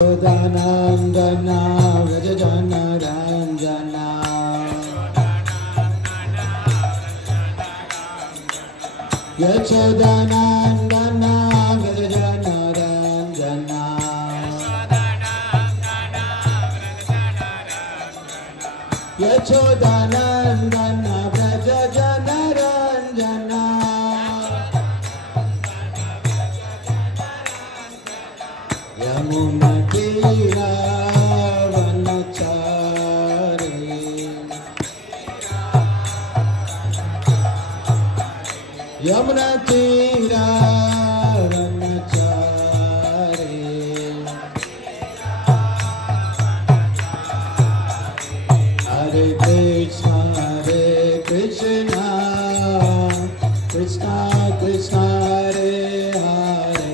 Yashodanandana Vrajajana Ranjana Yashodanandana Vrajajana Ranjana Yashodanandana Vrajajana Ranjana Yamuna Tira Vanachare Yamuna Tira Vanachare Hare Krishna Krishna Krishna Hare Hare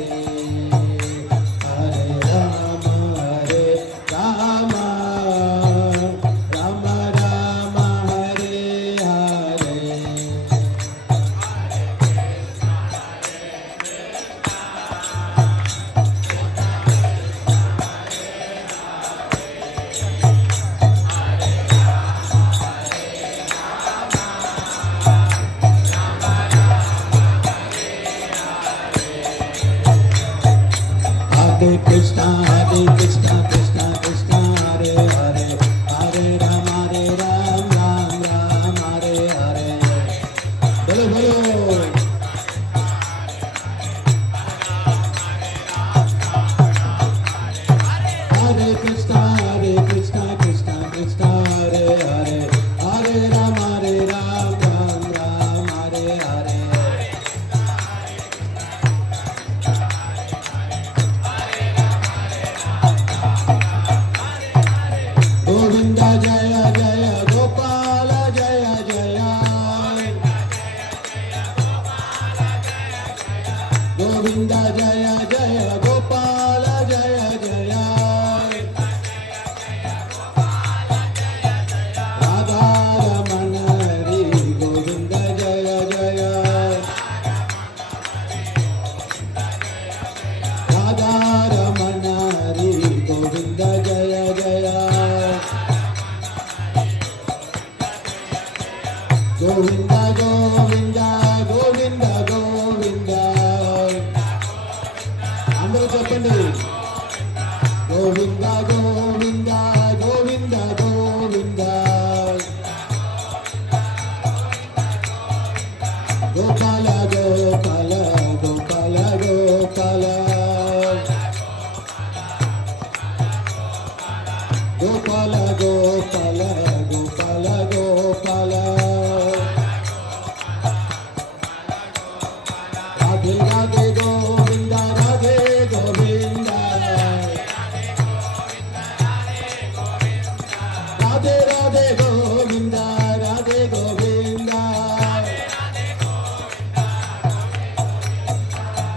Krishna, Krishna Krishna, Hare Hare, Hare Ram, Ram Ram, Hare Hare. Bolo bolo. Hare Krishna, Krishna Krishna, Hare Hare, Hare Ram, Ram Ram, Hare Hare. Govinda Jaya Jaya Gopala Jaya Jaya Govinda Jaya Jaya Gopala Jaya Jaya Radha Ramana Hari Govinda Jaya Jaya Radha Ramana Hari Govinda Jaya Jaya Govinda Govinda Govinda Govinda అందరూ చెప్పండి Govinda Govinda Govinda Govinda Gopala Gopala Gopala Gopala Gopala Gopala Gopala Gopala Radhe Radhe Govinda Radhe Govinda Radhe Radhe Govinda Radhe Govinda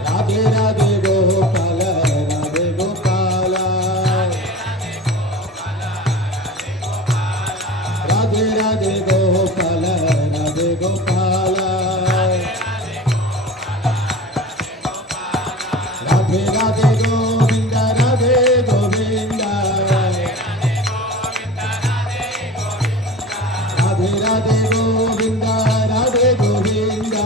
Radhe Radhe Gopala Radhe Gopala Radhe Radhe Gopala Radhe Gopala Radhe Radhe Govinda Radhe Govinda Radhe Radhe Govinda Radhe Govinda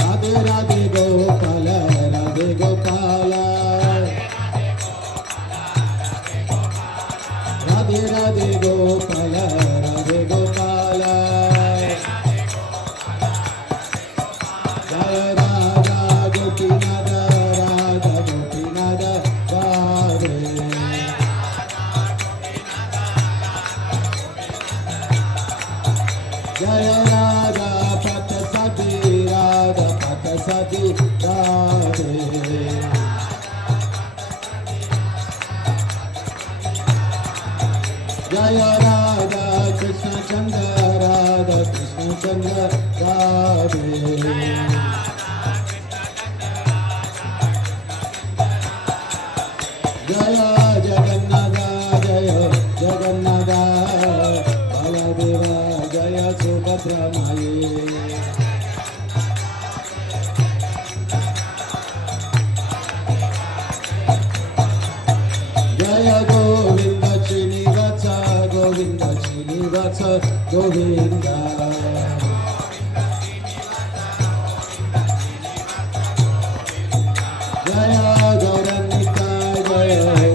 Radhe Radhe Gopala Radhe Gopala Radhe Radhe Gopala Radhe Gopala Jaya Radha Gopinada Radha Gopinada Radhe Jaya Radha Patasati Radha Patasati Radhe Jaya Radha Krishna Chandra Radha Krishna Chandra Radhe Jaya Jagannatha Jaya Jagannatha Baladeva Jaya Subhadra Maye जय गोविंद श्रीनिवास गोविंद श्रीनिवास गोविंद जय गौरनिताय जय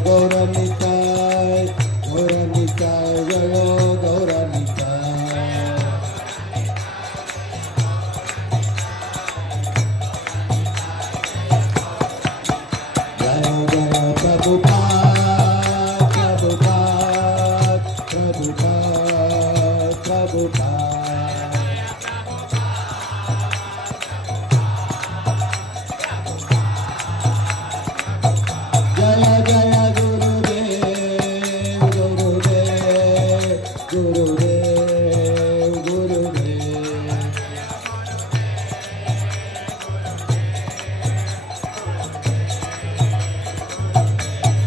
गौरनिताय गौरनिताय जय गौरनिताय जय जय प्रभुपाद प्रभुपाद प्रभुपाद प्रभुपाद जय जय गुरुदेव गुरुदेव गुरुदेव गुरुदेव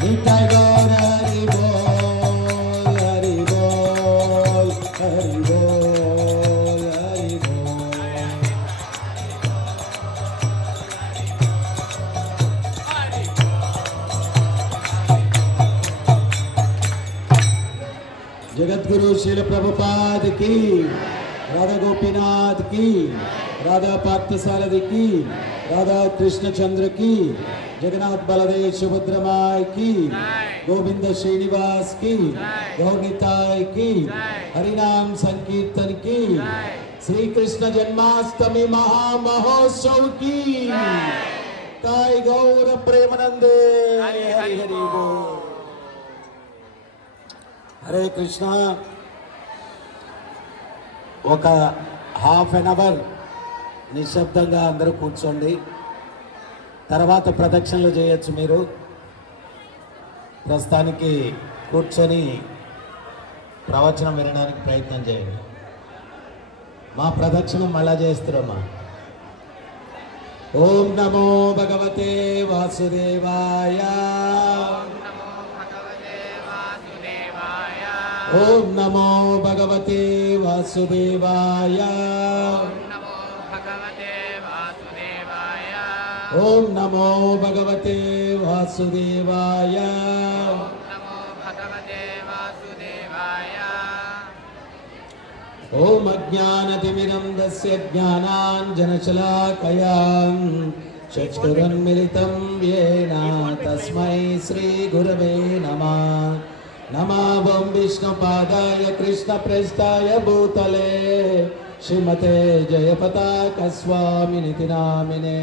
निताय गौर हरि बोल हरि बोल हरि बोल हरि बोल जगतगुरु श्रील प्रभुपाद की राधा गोपीनाथ की राधा पार्थसारथी की राधा कृष्णचंद्र की जगन्नाथ बलदेव सुभद्रा माई की गोविंद श्रीनिवास की गौरनिताय की हरिनाम संकीर्तन की श्री कृष्ण जन्माष्टमी महामहोत्सव की काय गौर प्रेमानंदे हरि हरि बोल हरे कृष्ण ఒక హాఫ్ అన్ అవర్ నిశ్శబ్దంగా అందరూ కూర్చోండి తర్వాత ప్రదక్షిణలు చేయొచ్చు మీరు ప్రస్తుతానికి కూర్చొని ప్రవచనం వినడానికి ప్రయత్నం చేయండి మా ప్రదక్షిణం మళ్ళా చేస్తున్నామా ఓం నమో భగవతే వాసుదేవాయ ओम नमो भगवते वासुदेवाय ओम नमो भगवते वासुदेवाय ओम अज्ञानतिमिरन्धस्य ज्ञानाञ्जनशलाकया चक्षुरुन्मिलितं येन तस्मै श्रीगुरवे नमः नमो विष्णुपादाय कृष्णप्रेष्ठाय भूतले श्रीमते जयपताका स्वामिनिति नामिने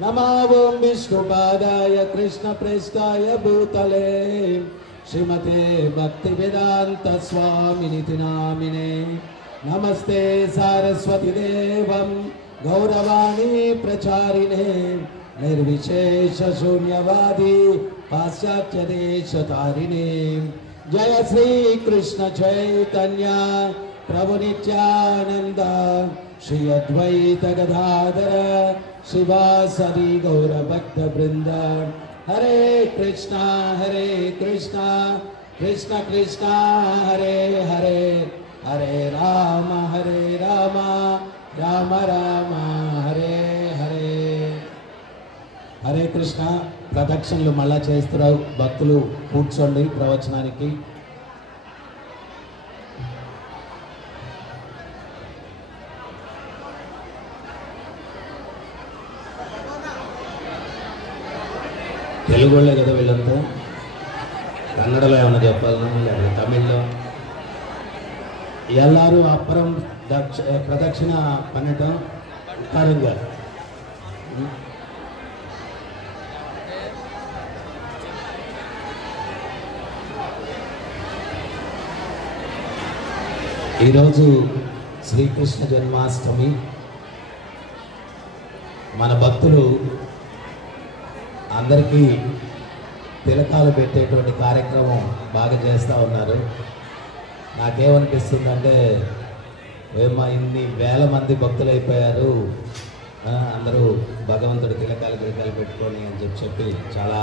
नमो विष्णुपादाय कृष्णप्रेष्ठाय भूतले श्रीमते भक्तिवेदांत स्वामिनिति नामिने नमस्ते सारस्वती देवं गौरवाणी प्रचारिणे निर्विशेष शून्यवादी पाश्चात्य देश तारिणे जय श्री कृष्ण चैतन्य प्रभु नित्यानंद श्री अद्वैत गदाधर शिवासरि गौर भक्त वृंद हरे कृष्णा कृष्ण कृष्ण हरे हरे हरे राम राम राम हरे हरे हरे कृष्ण ప్రదక్షిణలు మళ్ళా చేస్తున్నారు భక్తులు కూర్చోండి ప్రవచనానికి తెలుగులో కదా వీళ్ళంతా కన్నడలో ఏమైనా చెప్పాలి లేదా తమిళ్లో ఎల్లారు అప్పరం ప్రదక్షిణ పన్నటం కారంగా ఈరోజు శ్రీకృష్ణ జన్మాష్టమి మన భక్తులు అందరికీ తిలకాలు పెట్టేటువంటి కార్యక్రమం బాగా చేస్తూ ఉన్నారు. నాకేమనిపిస్తుందంటే ఏమో ఇన్ని వేల మంది భక్తులు అయిపోయారు, అందరూ భగవంతుడి తిలకాలు పెట్టుకొని అని చెప్పి చాలా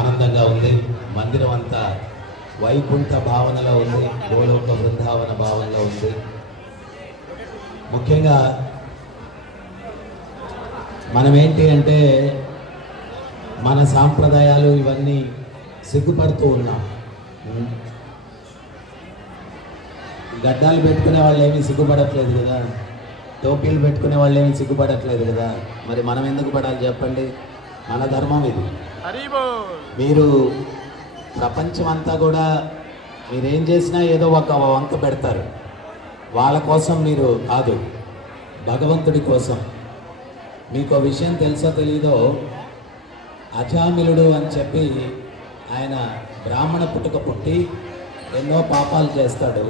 ఆనందంగా ఉంది. మందిరం అంతా వైకుంఠ భావనలో ఉంది, గోలోక బృందావన భావనలో ఉంది. ముఖ్యంగా మనం ఏంటి అంటే మన సాంప్రదాయాలు ఇవన్నీ సిగ్గుపడుతూ ఉన్నాం. గడ్డాలు పెట్టుకునే వాళ్ళు ఏమీ సిగ్గుపడట్లేదు కదా, టోపీలు పెట్టుకునే వాళ్ళు ఏమీ సిగ్గుపడట్లేదు కదా. మరి మనం ఎందుకు పడాలి చెప్పండి? మన ధర్మం ఇది. మీరు ప్రపంచం అంతా కూడా మీరేం చేసినా ఏదో ఒక వంక పెడతారు. వాళ్ళ కోసం మీరు కాదు, భగవంతుడి కోసం. మీకు ఆ విషయం తెలుసో తెలీదో, అజామిలుడు అని చెప్పి ఆయన బ్రాహ్మణ పుట్టుక పుట్టి ఎన్నో పాపాలు చేస్తాడు.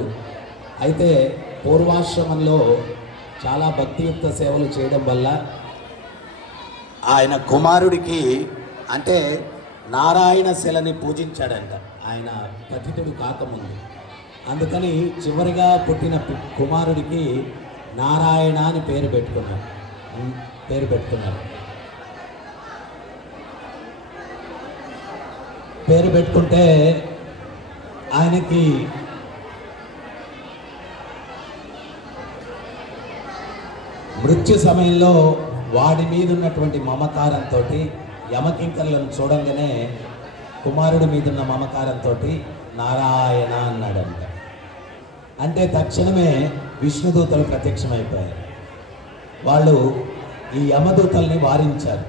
అయితే పూర్వాశ్రమంలో చాలా భక్తియుక్త సేవలు చేయడం వల్ల ఆయన కుమారుడికి అంటే నారాయణ శిలని పూజించాడంట ఆయన పతితుడు కాకముందు. అందుకని చివరిగా పుట్టిన కుమారుడికి నారాయణ అని పేరు పెట్టుకున్నాడు. పేరు పెట్టుకుంటే ఆయనకి మృత్యు సమయంలో వాడి మీద ఉన్నటువంటి మమకారంతో యమకింకర్లను చూడంగానే కుమారుడి మీద ఉన్న మమకారంతో నారాయణ అన్నాడంట. అంటే తక్షణమే విష్ణుదూతలు ప్రత్యక్షమైపోయారు. వాళ్ళు ఈ యమదూతల్ని వారించారు,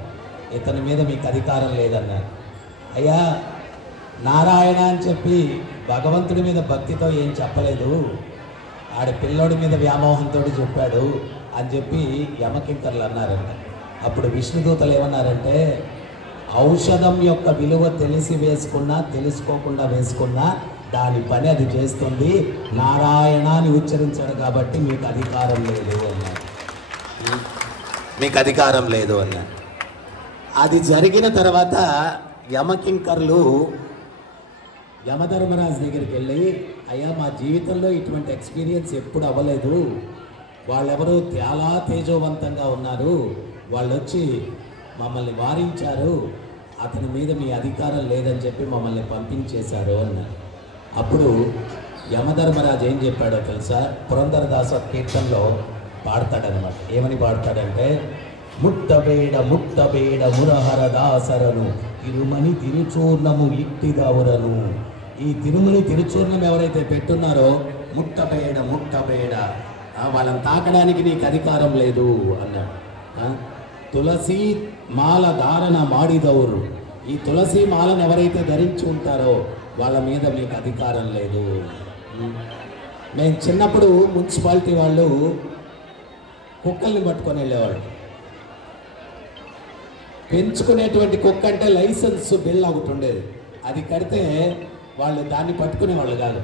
ఇతని మీద మీకు అధికారం లేదన్నారు. అయ్యా, నారాయణ అని చెప్పి భగవంతుడి మీద భక్తితో ఏం చెప్పలేదు, ఆడ పిల్లోడి మీద వ్యామోహంతో చెప్పాడు అని చెప్పి యమకింకర్లు అన్నారంట. అప్పుడు విష్ణుదూతలు ఏమన్నారంటే, ఔషధం యొక్క విలువ తెలిసి వేసుకున్నా తెలుసుకోకుండా వేసుకున్నా దాని పని అది చేస్తుంది, నారాయణ అని ఉచ్చరించాడు కాబట్టి మీకు అధికారం లేదు అన్నారు. మీకు అధికారం లేదు అన్నారు. అది జరిగిన తర్వాత యమకింకర్లు యమధర్మరాజు దగ్గరికి వెళ్ళి, అయ్యా మా జీవితంలో ఇటువంటి ఎక్స్పీరియన్స్ ఎప్పుడు అవ్వలేదు, వాళ్ళెవరో చాలా తేజోవంతంగా ఉన్నారు, వాళ్ళు వచ్చి మమ్మల్ని వారించారు, అతని మీద మీ అధికారం లేదని చెప్పి మమ్మల్ని పంపించేశారు అన్నారు. అప్పుడు యమధర్మరాజు ఏం చెప్పాడో తెలుసా? పురంధరదాస కీర్తనలో పాడతాడనమాట. ఏమని పాడతాడంటే, ముట్టబేడ ముట్టబేడ మురహర దాసరను తిరుమని తిరుచూర్ణము ఇట్టిదవురను. ఈ తిరుమని తిరుచూర్ణం ఎవరైతే పెట్టున్నారో ముట్టబేడ ముట్టబేడ, వాళ్ళని తాకడానికి నీకు అధికారం లేదు అన్నాడు. తులసి మాల ధారణ మాడిదవురు, ఈ తులసి మాలను ఎవరైతే ధరించి ఉంటారో వాళ్ళ మీద మీకు అధికారం లేదు. మేము చిన్నప్పుడు మున్సిపాలిటీ వాళ్ళు కుక్కల్ని పట్టుకొని వెళ్ళేవాళ్ళు. పెంచుకునేటువంటి కుక్క అంటే లైసెన్స్ బిల్ ఒకటి ఉండేది, అది కడితే వాళ్ళు దాన్ని పట్టుకునేవాళ్ళు కాదు.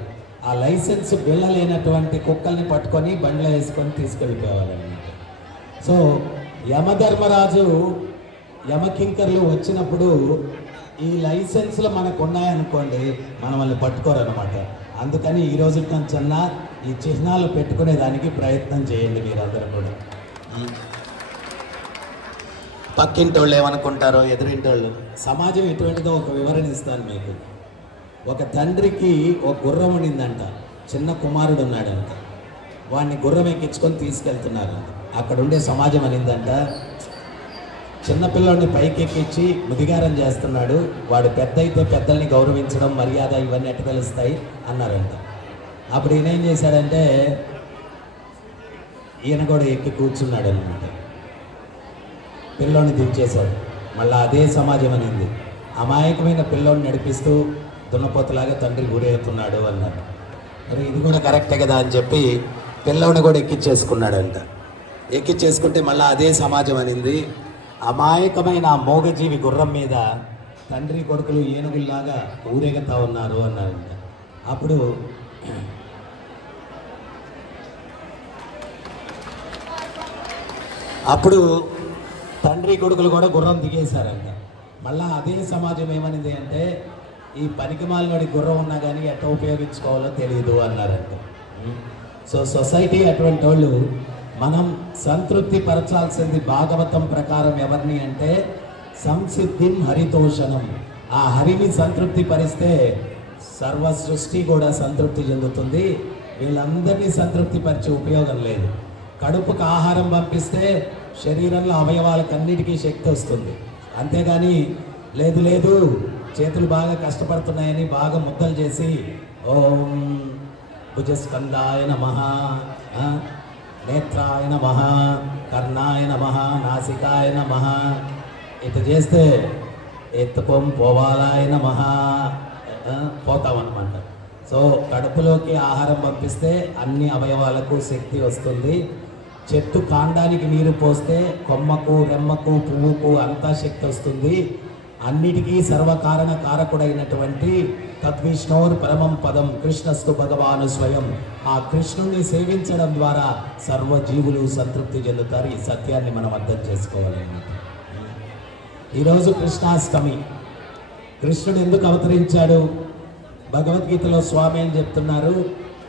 ఆ లైసెన్స్ బిల్ల లేనటువంటి కుక్కల్ని పట్టుకొని బండ్లో వేసుకొని తీసుకెళ్ళిపోయేవాళ్ళు అన్నమాట. సో యమధర్మరాజు యమకింకర్లు వచ్చినప్పుడు ఈ లైసెన్స్లు మనకు ఉన్నాయనుకోండి, మనం వాళ్ళని పట్టుకోరనమాట. అందుకని ఈ రోజు కన్నా ఈ చిహ్నాలు పెట్టుకునేదానికి ప్రయత్నం చేయండి మీరందరూ కూడా. పక్కింటి వాళ్ళు ఏమనుకుంటారో, ఎదురింటి వాళ్ళు, సమాజం ఎటువంటిదో ఒక వివరణ ఇస్తాను మీకు. ఒక తండ్రికి ఒక గుర్రం ఉండిందంట, చిన్న కుమారుడు ఉన్నాడంట, వాడిని గుర్రం ఎక్కించుకొని తీసుకెళ్తున్నారంట. అక్కడ ఉండే సమాజం అనిందంట, చిన్నపిల్లాడిని పైకి ఎక్కించి ముదిగారం చేస్తున్నాడు, వాడు పెద్ద అయితే పెద్దల్ని గౌరవించడం మర్యాద ఇవన్నీ ఎట్ట తెలుస్తాయి అన్నారంట. అప్పుడు ఈయన ఏం చేశాడంటే, ఈయన కూడా ఎక్కి కూర్చున్నాడు అనమాట. పిల్లోని దించేశాడు. మళ్ళీ అదే సమాజం అనింది, అమాయకమైన పిల్లోని నడిపిస్తూ దున్నపోతులాగా తండ్రి గురవుతున్నాడు అన్నారు. మరి ఇది కూడా కరెక్టే కదా అని చెప్పి పిల్లోని కూడా ఎక్కించేసుకున్నాడంట. ఎక్కించేసుకుంటే మళ్ళీ అదే సమాజం అనింది, అమాయకమైన ఆ మోగజీవి గుర్రం మీద తండ్రి కొడుకులు ఏనుగుల్లాగా ఊరేగుతా ఉన్నారు అన్నారంట. అప్పుడు తండ్రి కొడుకులు కూడా గుర్రం దిగేశారంట. మళ్ళీ అదే సమాజం ఏమనింది అంటే, ఈ పనికిమాలినోడి గుర్రం ఉన్నా కానీ ఎట్లా ఉపయోగించుకోవాలో తెలియదు అన్నారంట. సో సొసైటీ అటువంటి వాళ్ళు, మనం సంతృప్తి పరచాల్సింది భాగవతం ప్రకారం ఎవరిని అంటే సంసిద్ధిం హరితోషణం. ఆ హరిని సంతృప్తి పరిస్తే సర్వ సృష్టి కూడా సంతృప్తి చెందుతుంది. వీళ్ళందరినీ సంతృప్తి పరిచే ఉపయోగం లేదు. కడుపుకు ఆహారం పంపిస్తే శరీరంలో అవయవాలకన్నిటికీ శక్తి వస్తుంది, అంతేగాని లేదు చేతులు బాగా కష్టపడుతున్నాయని బాగా ముద్దలు చేసి ఓం భుజస్కందాయ నమః, నేత్రాయ నమః, కర్ణాయ నమః, నాసికాయ నమః ఇటు చేస్తే ఎత్తుకోం పోవాలాయ నమః పోతామన్నమాట. సో కడుపులోకి ఆహారం పంపిస్తే అన్ని అవయవాలకు శక్తి వస్తుంది. చెట్టు కాండానికి నీరు పోస్తే కొమ్మకు, రెమ్మకు, పువ్వుకు అంతా శక్తి వస్తుంది. అన్నిటికీ సర్వకారణ కారకుడైనటువంటి తద్విష్ణోర్ పరమం పదం కృష్ణస్తు భగవాను స్వయం. ఆ కృష్ణుణ్ణి సేవించడం ద్వారా సర్వజీవులు సంతృప్తి చెందుతారు. ఈ సత్యాన్ని మనం అర్థం చేసుకోవాలన్నమాట. ఈరోజు కృష్ణాష్టమి. కృష్ణుడు ఎందుకు అవతరించాడు? భగవద్గీతలో స్వామి అని చెప్తున్నారు,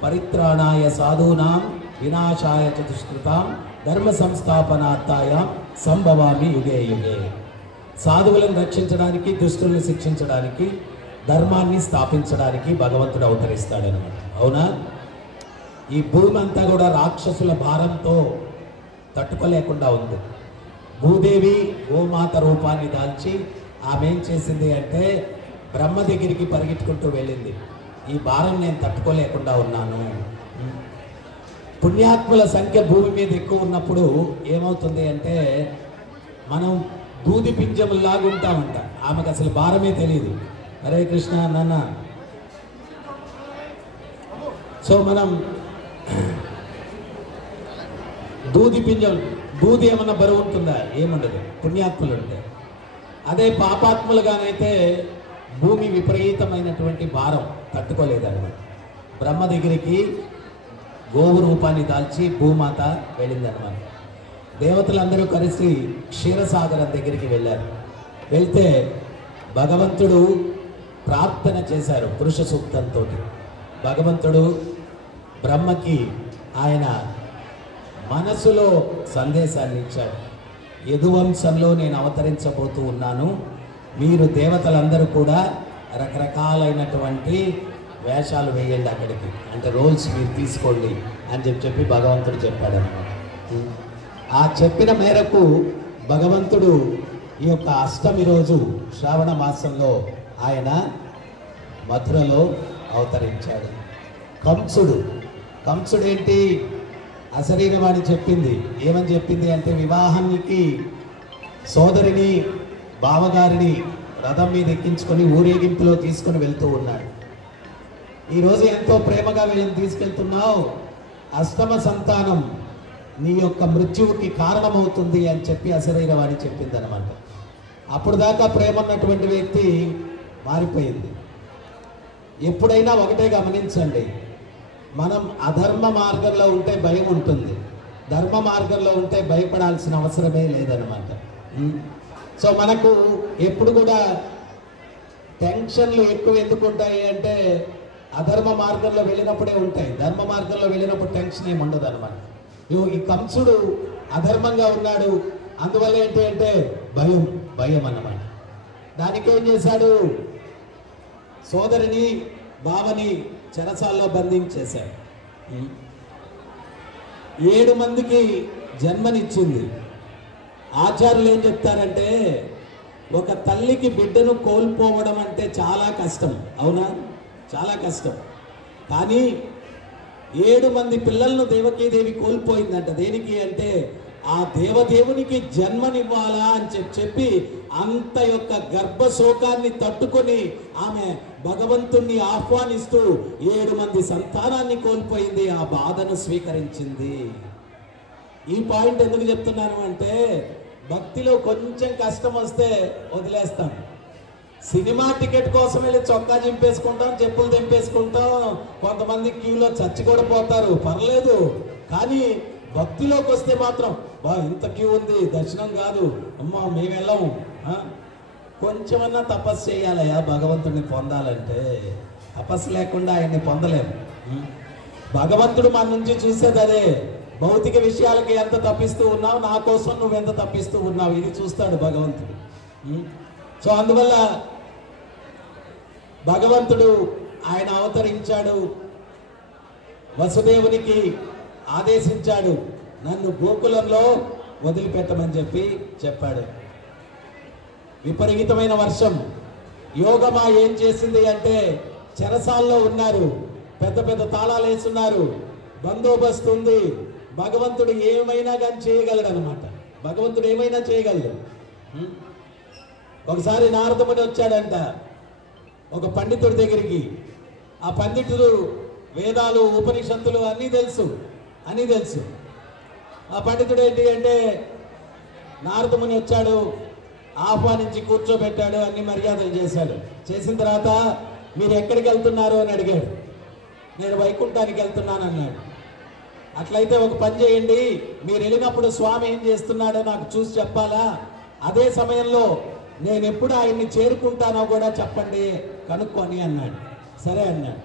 పరిత్రాణాయ సాధూనాం వినాశాయ చతుష్కృతాం ధర్మ సంస్థాపనార్థాయ సంభవామి యుగే యుగే. సాధువులను రక్షించడానికి, దుష్టులను శిక్షించడానికి, ధర్మాన్ని స్థాపించడానికి భగవంతుడు అవతరిస్తాడనమాట. అవునా? ఈ భూమి అంతా కూడా రాక్షసుల భారంతో తట్టుకోలేకుండా ఉంది. భూదేవి గోమాత రూపాన్ని దాల్చి ఆమె ఏం చేసింది అంటే బ్రహ్మ దగ్గరికి పరిగెత్తుకుంటూ వెళ్ళింది. ఈ భారం నేను తట్టుకోలేకుండా ఉన్నాను. పుణ్యాత్ముల సంఖ్య భూమి మీద ఎక్కువ ఉన్నప్పుడు ఏమవుతుంది అంటే మనం దూది పింజములాగా ఉంటామంట. ఆమెకు అసలు భారమే తెలియదు. హరే కృష్ణ నాన్న. సో మనం దూది పింజం, దూది ఏమన్నా బరువు ఉంటుందా? ఏముండదు పుణ్యాత్ములు ఉంటే. అదే పాపాత్ములుగానైతే భూమి విపరీతమైనటువంటి భారం తట్టుకోలేదన్నమాట. బ్రహ్మ దగ్గరికి గోవు రూపాన్ని దాల్చి భూమాత వెళ్ళిందనమాట. దేవతలందరూ కలిసి క్షీరసాగరం దగ్గరికి వెళ్ళారు. వెళ్తే భగవంతుడు ప్రార్థన చేశారు పురుష సూక్తంతో. భగవంతుడు బ్రహ్మకి ఆయన మనసులో సందేశాన్ని ఇచ్చాడు. యదువంశంలో నేను అవతరించబోతూ ఉన్నాను. మీరు దేవతలందరూ కూడా రకరకాలైనటువంటి వేషాలు వేయండి అక్కడికి, అంటే రోల్స్ మీరు తీసుకోండి అని చెప్పి భగవంతుడు చెప్పాడన్నమాట. ఆ చెప్పిన మేరకు భగవంతుడు ఈ యొక్క అష్టమి రోజు శ్రావణ మాసంలో ఆయన మథురలో అవతరించాడు. కంసుడు ఏంటి? అశరీరవాణి చెప్పింది. ఏమని చెప్పింది అంటే వివాహానికి సోదరిని బావగారిని రథం మీద ఎక్కించుకొని ఊరేగింపులో తీసుకొని వెళ్తూ ఉన్నాడు. ఈరోజు ఎంతో ప్రేమగా వీళ్ళని తీసుకెళ్తున్నావు, అష్టమ సంతానం నీ యొక్క మృత్యువుకి కారణమవుతుంది అని చెప్పి అశరీరవాణి చెప్పిందనమాట. అప్పుడు దాకా ప్రేమ ఉన్నటువంటి వ్యక్తి మారిపోయింది. ఎప్పుడైనా ఒకటే గమనించండి, మనం అధర్మ మార్గంలో ఉంటే భయం ఉంటుంది, ధర్మ మార్గంలో ఉంటే భయపడాల్సిన అవసరమే లేదనమాట. సో మనకు ఎప్పుడు కూడా టెన్షన్లు ఎక్కువ ఎందుకు ఉంటాయి అంటే అధర్మ మార్గంలో వెళ్ళినప్పుడే ఉంటాయి. ధర్మ మార్గంలో వెళ్ళినప్పుడు టెన్షన్ ఏమి ఉండదు అనమాట. ఈ కంసుడు అధర్మంగా ఉన్నాడు, అందువల్ల ఏంటి అంటే భయం అన్నమాట. దానికి ఏం చేశాడు? సోదరిని బావని చెరసాల్లో బంధించేశాడు. 7 మందికి జన్మనిచ్చింది. ఆచార్యులు ఏం చెప్తారంటే ఒక తల్లికి బిడ్డను కోల్పోవడం అంటే చాలా కష్టం. అవునా? చాలా కష్టం. కానీ 7 మంది పిల్లలను దేవకీదేవి కోల్పోయిందంట. దేనికి అంటే ఆ దేవదేవునికి జన్మనివ్వాలా అని చెప్పి అంత యొక్క గర్భశోకాన్ని తట్టుకొని ఆమె భగవంతుణ్ణి ఆహ్వానిస్తూ 7 మంది సంతానాన్ని కోల్పోయింది. ఆ బాధను స్వీకరించింది. ఈ పాయింట్ ఎందుకు చెప్తున్నాను అంటే భక్తిలో కొంచెం కష్టం వస్తే వదిలేస్తాం. సినిమా టికెట్ కోసం వెళ్ళి చొక్కా చింపేసుకుంటాం, చెప్పులు తెంపేసుకుంటాం, కొంతమంది క్యూలో చచ్చి కూడా పోతారు, పర్లేదు. కానీ భక్తిలోకి వస్తే మాత్రం ఇంత క్యూ ఉంది, దర్శనం కాదు, అమ్మా మేము వెళ్ళాము. కొంచెమన్నా తపస్సు చేయాలయా భగవంతుడిని పొందాలంటే. తపస్సు లేకుండా ఆయన్ని పొందలేము. భగవంతుడు మన నుంచి చూసేది అదే. భౌతిక విషయాలకి ఎంత తప్పిస్తూ ఉన్నావు, నా కోసం నువ్వు ఎంత తప్పిస్తూ ఉన్నావు, ఇది చూస్తాడు భగవంతుడు. సో అందువల్ల భగవంతుడు ఆయన అవతరించాడు, వసుదేవునికి ఆదేశించాడు, నన్ను గోకులంలో వదిలిపెట్టమని చెప్పాడు. విపరీతమైన వర్షం, యోగమా ఏం చేసింది అంటే చెరసాల్లో ఉన్నారు, పెద్ద పెద్ద తాళాలు వేస్తున్నారు, బందోబస్తు ఉంది. భగవంతుడు ఏమైనా కానీ చేయగలడు అనమాట. భగవంతుడు ఏమైనా చేయగలడు. ఒకసారి నారదముని వచ్చాడంట ఒక పండితుడి దగ్గరికి. ఆ పండితుడు వేదాలు ఉపనిషత్తులు అన్నీ తెలుసు. ఆ పండితుడు ఏంటి అంటే నారదముని వచ్చాడు, ఆహ్వానించి కూర్చోబెట్టాడు, అన్ని మర్యాదలు చేశాడు. చేసిన తర్వాత మీరు ఎక్కడికి వెళ్తున్నారు అని అడిగాడు. నేను వైకుంఠానికి వెళ్తున్నాను అన్నాడు. అట్లయితే ఒక పని చేయండి, మీరు వెళ్ళినప్పుడు స్వామి ఏం చేస్తున్నాడో నాకు చూసి చెప్పాలా, అదే సమయంలో నేను ఎప్పుడు ఆయన్ని చేరుకుంటానో కూడా చెప్పండి, కనుక్కొని అన్నాడు. సరే అన్నాడు.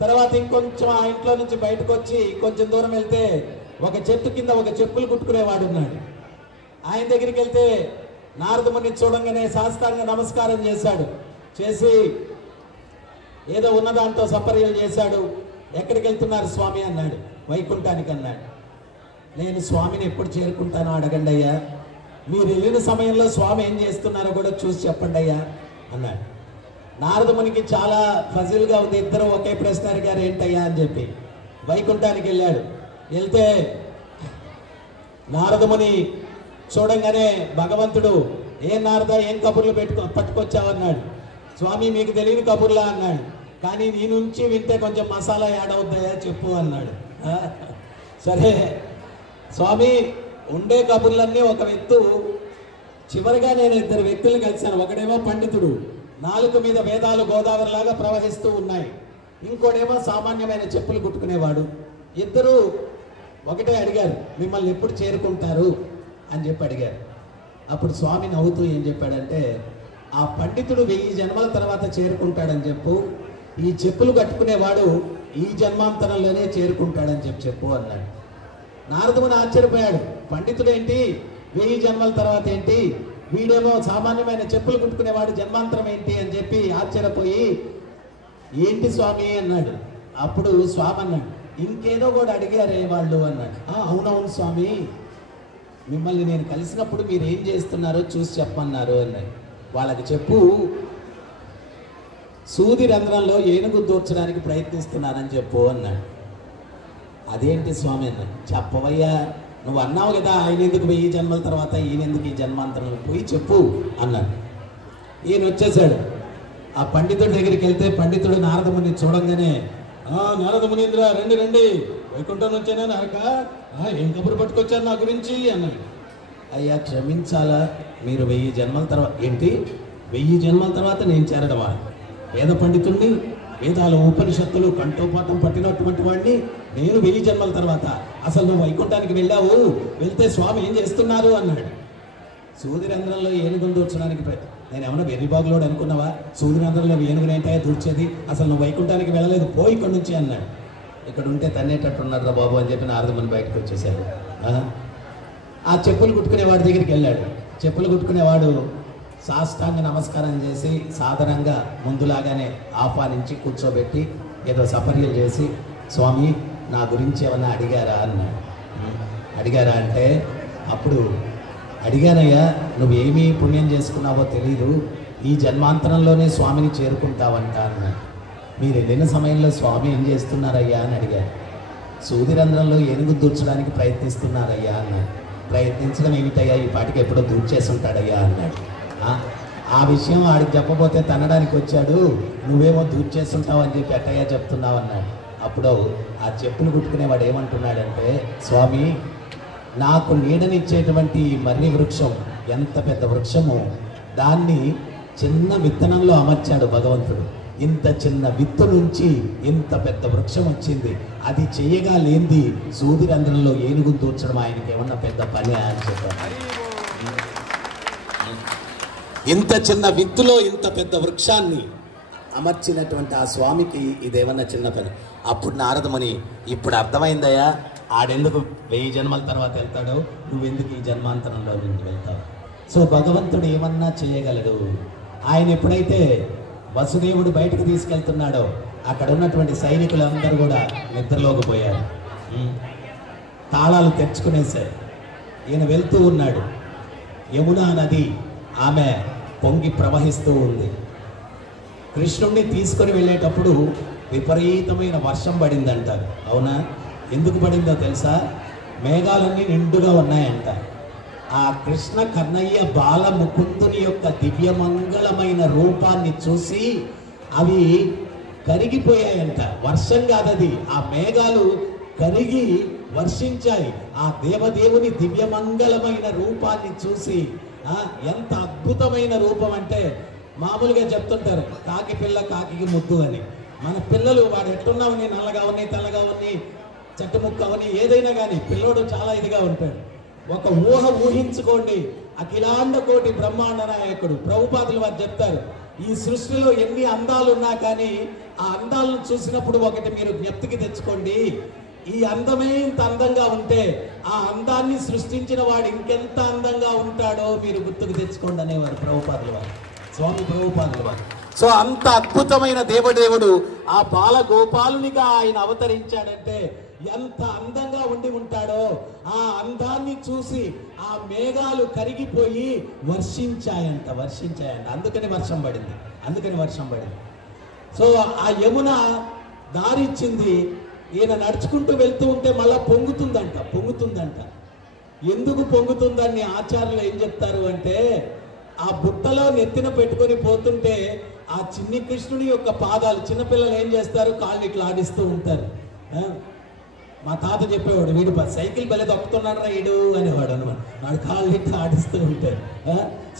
తర్వాత ఇంకొంచెం ఆ ఇంట్లో నుంచి బయటకు వచ్చి కొంచెం దూరం వెళ్తే ఒక చెట్టు కింద ఒక చెప్పులు కుట్టుకునేవాడు ఉన్నాడు. ఆయన దగ్గరికి వెళ్తే నారదముని చూడంగానే సాష్టాంగ నమస్కారం చేశాడు. చేసి ఏదో ఉన్నదాంతో సపర్యలు చేశాడు. ఎక్కడికి వెళ్తున్నారు స్వామి అన్నాడు. వైకుంఠానికి అన్నాడు. నేను స్వామిని ఎప్పుడు చేరుకుంటానో అడగండి అయ్యా, మీరు వెళ్ళిన సమయంలో స్వామి ఏం చేస్తున్నారో కూడా చూసి చెప్పండి అయ్యా అన్నాడు. నారదమునికి చాలా ఫజిల్గా ఉంది. ఇద్దరు ఒకే ప్రశ్న అడిగారు ఏంటయ్యా అని చెప్పి. వైకుంఠానికి వెళ్ళాడు. వెళ్తే నారదముని చూడంగానే భగవంతుడు, ఏం నారద ఏం కబుర్లు పట్టుకొచ్చావు అన్నాడు. స్వామి మీకు తెలియని కబుర్లా అన్నాడు. కానీ నీ నుంచి వింటే కొంచెం మసాలా యాడ్ అవుతాయా చెప్పు అన్నాడు. సరే స్వామి, ఉండే కబుర్లన్నీ ఒక వ్యక్తు. చివరిగా నేను ఇద్దరు వ్యక్తులను కలిశాను. ఒకడేమో పండితుడు, నాలుక మీద వేదాలు గోదావరిలాగా ప్రవహిస్తూ ఉన్నాయి. ఇంకోటేమో సామాన్యమైన చెప్పులు కుట్టుకునేవాడు. ఇద్దరు ఒకటే అడిగారు, మిమ్మల్ని ఎప్పుడు చేరుకుంటారు అని చెప్పి అడిగారు. అప్పుడు స్వామి నవ్వుతూ ఏం చెప్పాడంటే, ఆ పండితుడు 1000 జన్మల తర్వాత చేరుకుంటాడని చెప్పు, ఈ చెప్పులు కట్టుకునేవాడు ఈ జన్మాంతరంలోనే చేరుకుంటాడని చెప్పు అన్నాడు. నారదముని ఆశ్చర్యపోయాడు. పండితుడేంటి 1000 జన్మల తర్వాత ఏంటి, వీడేమో సామాన్యమైన చెప్పులు కుట్టుకునేవాడు జన్మాంతరం ఏంటి అని చెప్పి ఆశ్చర్యపోయి, ఏంటి స్వామి అన్నాడు. అప్పుడు స్వామి అన్నాడు, ఇంకేదో కూడా అడిగారే వాళ్ళు అన్నాడు. అవునవును స్వామి, మిమ్మల్ని నేను కలిసినప్పుడు మీరు ఏం చేస్తున్నారో చూసి చెప్పన్నారు అన్నాడు. వాళ్ళకి చెప్పు, సూది రంధ్రంలో ఏనుగు దూర్చడానికి ప్రయత్నిస్తున్నానని చెప్పు అన్నాడు. అదేంటి స్వామి అన్నాడు. చెప్పవయ్యా, నువ్వు అన్నావు కదా ఆయన ఎందుకు 1000 జన్మల తర్వాత ఈయనెందుకు ఈ జన్మాంతరం, పోయి చెప్పు అన్నాడు. ఈయన వచ్చేసాడు. ఆ పండితుడి దగ్గరికి వెళ్తే పండితుడు నారదముని చూడంగానే, నారదమునీంద్ర రండి రండి, వైకుంఠం నుంచేనా నరక, ఏం కబురు పట్టుకొచ్చారు నా గురించి అన్నాడు. అయ్యా క్షమించాలా, మీరు 1000 జన్మల తర్వాత ఏంటి, 1000 జన్మల తర్వాత నేను చేరడమా, వేద పండితుడిని, వేదాలు ఉపనిషత్తులు కంఠోపాఠం పట్టినటువంటి వాడిని నేను 1000 జన్మల తర్వాత, అసలు నువ్వు వైకుంఠానికి వెళ్ళావు, వెళ్తే స్వామి ఏం చేస్తున్నారు అన్నాడు. సూదిరంధ్రంలో ఏనుగును దూర్చడానికి నేను ఏమన్నా వెర్రిబాగులోడు అనుకున్నావా, సూదిరంధ్రంలో ఏనుగునేంటాయో దూర్చేది, అసలు నువ్వు వైకుంఠానికి వెళ్ళలేదు, పోయి ఇక్కడి నుంచి అన్నాడు. ఇక్కడ ఉంటే తన్నేటట్టున్నారా బాబు అని చెప్పి నారదముని బయటకు వచ్చేసాడు. ఆ చెప్పులు కుట్టుకునేవాడి దగ్గరికి వెళ్ళాడు. చెప్పులు కుట్టుకునేవాడు సాష్టాంగ నమస్కారం చేసి సాధారణంగా ముందులాగానే ఆహ్వానించి కూర్చోబెట్టి ఏదో సపర్యలు చేసి, స్వామి నా గురించి ఏమన్నా అడిగారా అన్నాడు. అడిగారా అంటే, అప్పుడు అడిగానయ్యా, నువ్వేమీ పుణ్యం చేసుకున్నావో తెలీదు, ఈ జన్మాంతరంలోనే స్వామిని చేరుకుంటావంట అన్నాడు. మీరు వెళ్ళిన సమయంలో స్వామి ఏం చేస్తున్నారయ్యా అని అడిగారు. సూదిరంధ్రంలో ఏనుగు దూర్చడానికి ప్రయత్నిస్తున్నారయ్యా అన్నాడు. ప్రయత్నించడం ఏమిటయ్యా, ఈ పాటికి ఎప్పుడో దూర్చేసి ఉంటాడయ్యా అన్నాడు. ఆ విషయం వాడికి చెప్పబోతే తనడానికి వచ్చాడు, నువ్వేమో దూర్చేస్తుంటావు అని చెప్పి ఎట్టయ్యా చెప్తున్నావు అన్నాడు. అప్పుడు ఆ చెప్పులు కుట్టుకునేవాడు ఏమంటున్నాడంటే, స్వామి నాకు నీడనిచ్చేటువంటి మర్రి వృక్షం ఎంత పెద్ద వృక్షము, దాన్ని చిన్న విత్తనంలో అమర్చాడు భగవంతుడు. ఇంత చిన్న విత్తు నుంచి ఇంత పెద్ద వృక్షం వచ్చింది, అది చేయగా లేనిది సూదిరంధ్రంలో ఏనుగు దూర్చడం ఆయనకి ఏమన్నా పెద్ద పని అని చెప్పారు. ఇంత చిన్న విత్తులో ఇంత పెద్ద వృక్షాన్ని అమర్చినటువంటి ఆ స్వామికి ఇదేమన్నా చిన్న పని. అప్పుడు నారదముని, ఇప్పుడు అర్థమైందయ్యా, ఆడెందుకు 1000 జన్మల తర్వాత వెళ్తాడో, నువ్వెందుకు ఈ జన్మాంతరంలో నుంచి వెళ్తావు. సో భగవంతుడు ఏమన్నా చేయగలడు. ఆయన ఎప్పుడైతే వసుదేవుడు బయటకు తీసుకెళ్తున్నాడో అక్కడ ఉన్నటువంటి సైనికులందరూ కూడా నిద్రలోకి పోయారు. తాళాలు తెచ్చుకునేసారు. ఈయన వెళ్తూ ఉన్నాడు. యమునా నది ఆమె పొంగి ప్రవహిస్తూ ఉంది. కృష్ణుడిని తీసుకొని వెళ్ళేటప్పుడు విపరీతమైన వర్షం పడిందంటారు. అవునా? ఎందుకు పడిందో తెలుసా? మేఘాలన్నీ నిండుగా ఉన్నాయంట. ఆ కృష్ణ కన్నయ్య బాల ముకుందుని యొక్క దివ్యమంగళమైన రూపాన్ని చూసి అవి కరిగిపోయాయంట. వర్షం కాదది, ఆ మేఘాలు కరిగి వర్షించాయి. ఆ దేవదేవుని దివ్యమంగళమైన రూపాన్ని చూసి ఎంత అద్భుతమైన రూపం అంటే, మామూలుగా చెప్తుంటారు కాకి పిల్ల కాకి ముద్దు అని. మన పిల్లలు వాడు ఎట్టున్నావని, నల్లగా ఉన్నాయి, తెల్లగా ఉన్నాయి, చెట్టుముక్క అవని, ఏదైనా కానీ పిల్లోడు చాలా ఇదిగా ఉంటాడు. ఒక ఊహించుకోండి, అఖిలాండ కోటి బ్రహ్మాండ నాయకుడు ప్రభుపాదులు వారు చెప్తారు, ఈ సృష్టిలో ఎన్ని అందాలు ఉన్నా కానీ ఆ అందాలను చూసినప్పుడు ఒకటి మీరు జ్ఞప్తికి తెచ్చుకోండి, ఈ అందమే ఇంత అందంగా ఉంటే ఆ అందాన్ని సృష్టించిన వాడు ఇంకెంత అందంగా ఉంటాడో మీరు గుర్తుకు తెచ్చుకోండి అనేవారు ప్రభుపాదులు వారు, స్వామి ప్రభుపాదులు వారు. సో అంత అద్భుతమైన దేవదేవుడు ఆ బాల గోపాలునిగా ఆయన అవతరించాడంటే ఎంత అందంగా ఉండి ఉంటాడో, ఆ అందాన్ని చూసి ఆ మేఘాలు కరిగిపోయి వర్షించాయంట. అందుకని వర్షం పడింది. సో ఆ యమున దారిచ్చింది. ఈయన నడుచుకుంటూ వెళ్తూ ఉంటే మళ్ళా పొంగుతుందంట. ఎందుకు పొంగుతుందని ఆచార్యులు ఏం చెప్తారు అంటే, ఆ బుట్టలో నెత్తిన పెట్టుకొని పోతుంటే ఆ చిన్ని కృష్ణుని యొక్క పాదాలు, చిన్నపిల్లలు ఏం చేస్తారు, కాళ్ళు ఇట్లా ఆడిస్తూ ఉంటారు. మా తాత చెప్పేవాడు, వీడు సైకిల్ బలే దొక్కుతున్నాడు రా ఈడు అనేవాడు అనమాట. వాడు కాళ్ళు ఇట్లా ఆడిస్తూ ఉంటాడు.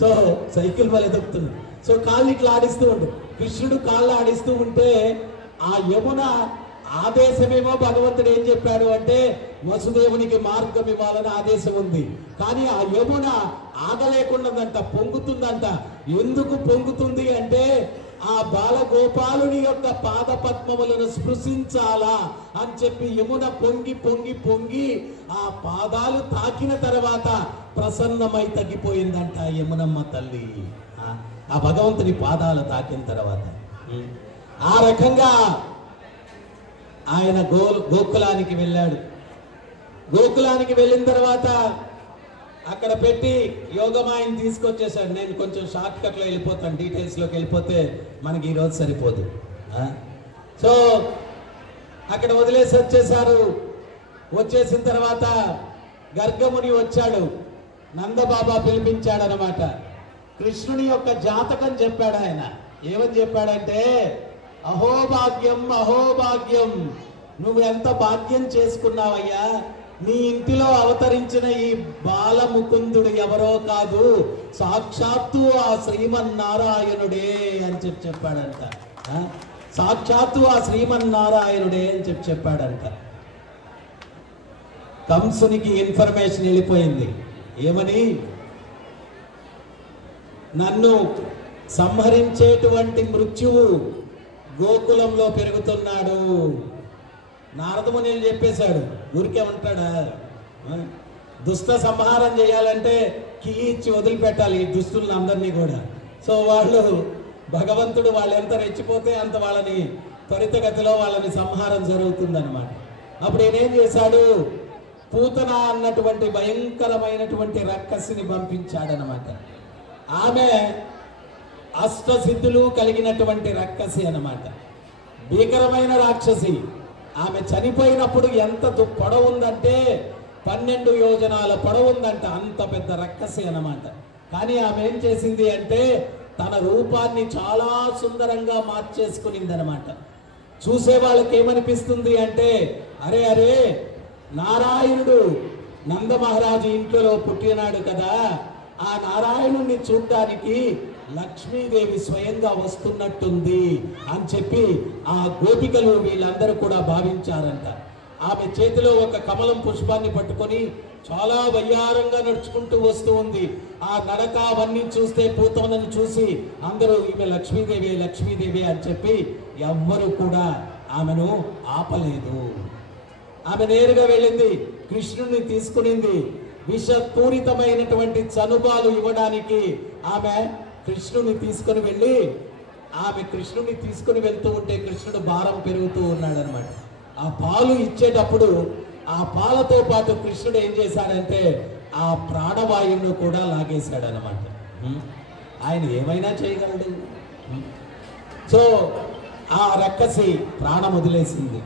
సో సైకిల్ బలే దొక్కుతున్నాడు. సో కాళ్ళు ఇట్లా ఆడిస్తూ ఉంటాడు. కృష్ణుడు కాళ్ళు ఆడిస్తూ ఉంటే ఆ యమున ఆదేశమేమో భగవంతుడు ఏం చెప్పాడు అంటే, వసుదేవునికి మార్గం ఇవ్వాలని ఆదేశం ఉంది. కానీ ఆ యమున ఆగలేకుండాదంట, పొంగుతుందంట. ఎందుకు పొంగుతుంది అంటే, ఆ బాలగోపాలుని యొక్క పాద పద్మములను స్పృశించాలా అని చెప్పి యమున పొంగి ఆ పాదాలు తాకిన తర్వాత ప్రసన్నమై తగ్గిపోయిందంట యమునమ్మ తల్లి. ఆ భగవంతుని పాదాలు తాకిన తర్వాత ఆ రకంగా ఆయన గోకులానికి వెళ్ళాడు. గోకులానికి వెళ్ళిన తర్వాత అక్కడ పెట్టి యోగమాయని తీసుకొచ్చేసాడు. నేను కొంచెం షార్ట్ కట్లో వెళ్ళిపోతాను, డీటెయిల్స్లోకి వెళ్ళిపోతే మనకి ఈరోజు సరిపోదు. సో అక్కడ వదిలేసి వచ్చేసారు. వచ్చేసిన తర్వాత గర్గముని వచ్చాడు, నందబాబా పిలిపించాడు అనమాట. కృష్ణుని యొక్క జాతకం చెప్పాడు ఆయన. ఏమని చెప్పాడంటే, అహోభాగ్యం, నువ్వు ఎంత భాగ్యం చేసుకున్నావయ్యా, నీ ఇంటిలో అవతరించిన ఈ బాలముకుందుడు ఎవరో కాదు, సాక్షాత్తు ఆ శ్రీమన్నారాయణుడే అని చెప్పాడంట. సాక్షాత్తు ఆ శ్రీమన్నారాయణుడే అని చెప్పాడంట. కంసునికి ఇన్ఫర్మేషన్ వెళ్ళిపోయింది. ఏమని? నన్ను సంహరించేటువంటి మృత్యువు గోకులంలో పెరుగుతున్నాడు. నారదముని చెప్పేశాడు. ఊరికే ఉంటాడా? దుష్ట సంహారం చేయాలంటే కీ ఇచ్చి వదిలిపెట్టాలి ఈ దుష్టులను అందరినీ కూడా. సో వాళ్ళు భగవంతుడు వాళ్ళు ఎంత రెచ్చిపోతే అంత వాళ్ళని త్వరితగతిలో వాళ్ళని సంహారం జరుగుతుందన్నమాట. అప్పుడు ఈయనేం చేశాడు, పూతన అన్నటువంటి భయంకరమైనటువంటి రక్కసిని పంపించాడనమాట. ఆమె అష్టసిద్ధులు కలిగినటువంటి రక్కసి అన్నమాట, భీకరమైన రాక్షసి. ఆమె చనిపోయినప్పుడు ఎంత పొడవు ఉందంటే 12 యోజనాల పొడవు ఉందంట, అంత పెద్ద రక్కసి అన్నమాట. కానీ ఆమె ఏం చేసింది అంటే తన రూపాన్ని చాలా సుందరంగా మార్చేసుకునింది అనమాట. చూసే వాళ్ళకి ఏమనిపిస్తుంది అంటే, అరే అరే నారాయణుడు నంద మహారాజు ఇంట్లో పుట్టినాడు కదా, ఆ నారాయణుణ్ణి చూడ్డానికి లక్ష్మీదేవి స్వయంగా వస్తున్నట్టుంది అని చెప్పి ఆ గోపికలు వీళ్ళందరూ కూడా భావించారంట. ఆమె చేతిలో ఒక కమలం పుష్పాన్ని పట్టుకొని చాలా వయ్యారంగా నడుచుకుంటూ వస్తూ ఉంది. ఆ నడక అవన్నీ చూస్తే పూతనని చూసి అందరూ ఈమె లక్ష్మీదేవి లక్ష్మీదేవి అని చెప్పి ఎవ్వరూ కూడా ఆమెను ఆపలేదు. ఆమె నేరుగా వెళ్ళింది, కృష్ణుడిని తీసుకునింది. విషపూరితమైనటువంటి చనుబాలు ఇవ్వడానికి ఆమె కృష్ణుని తీసుకుని వెళ్ళి, ఆమె కృష్ణుని తీసుకుని వెళ్తూ ఉంటే కృష్ణుడు భారం పెరుగుతూ ఉన్నాడు అనమాట. ఆ పాలు ఇచ్చేటప్పుడు ఆ పాలతో పాటు కృష్ణుడు ఏం చేశాడంటే ఆ ప్రాణవాయువును కూడా లాగేశాడు అనమాట. ఆయన ఏమైనా చేయగలడు. సో ఆ రక్కసి ప్రాణం వదిలేసింది.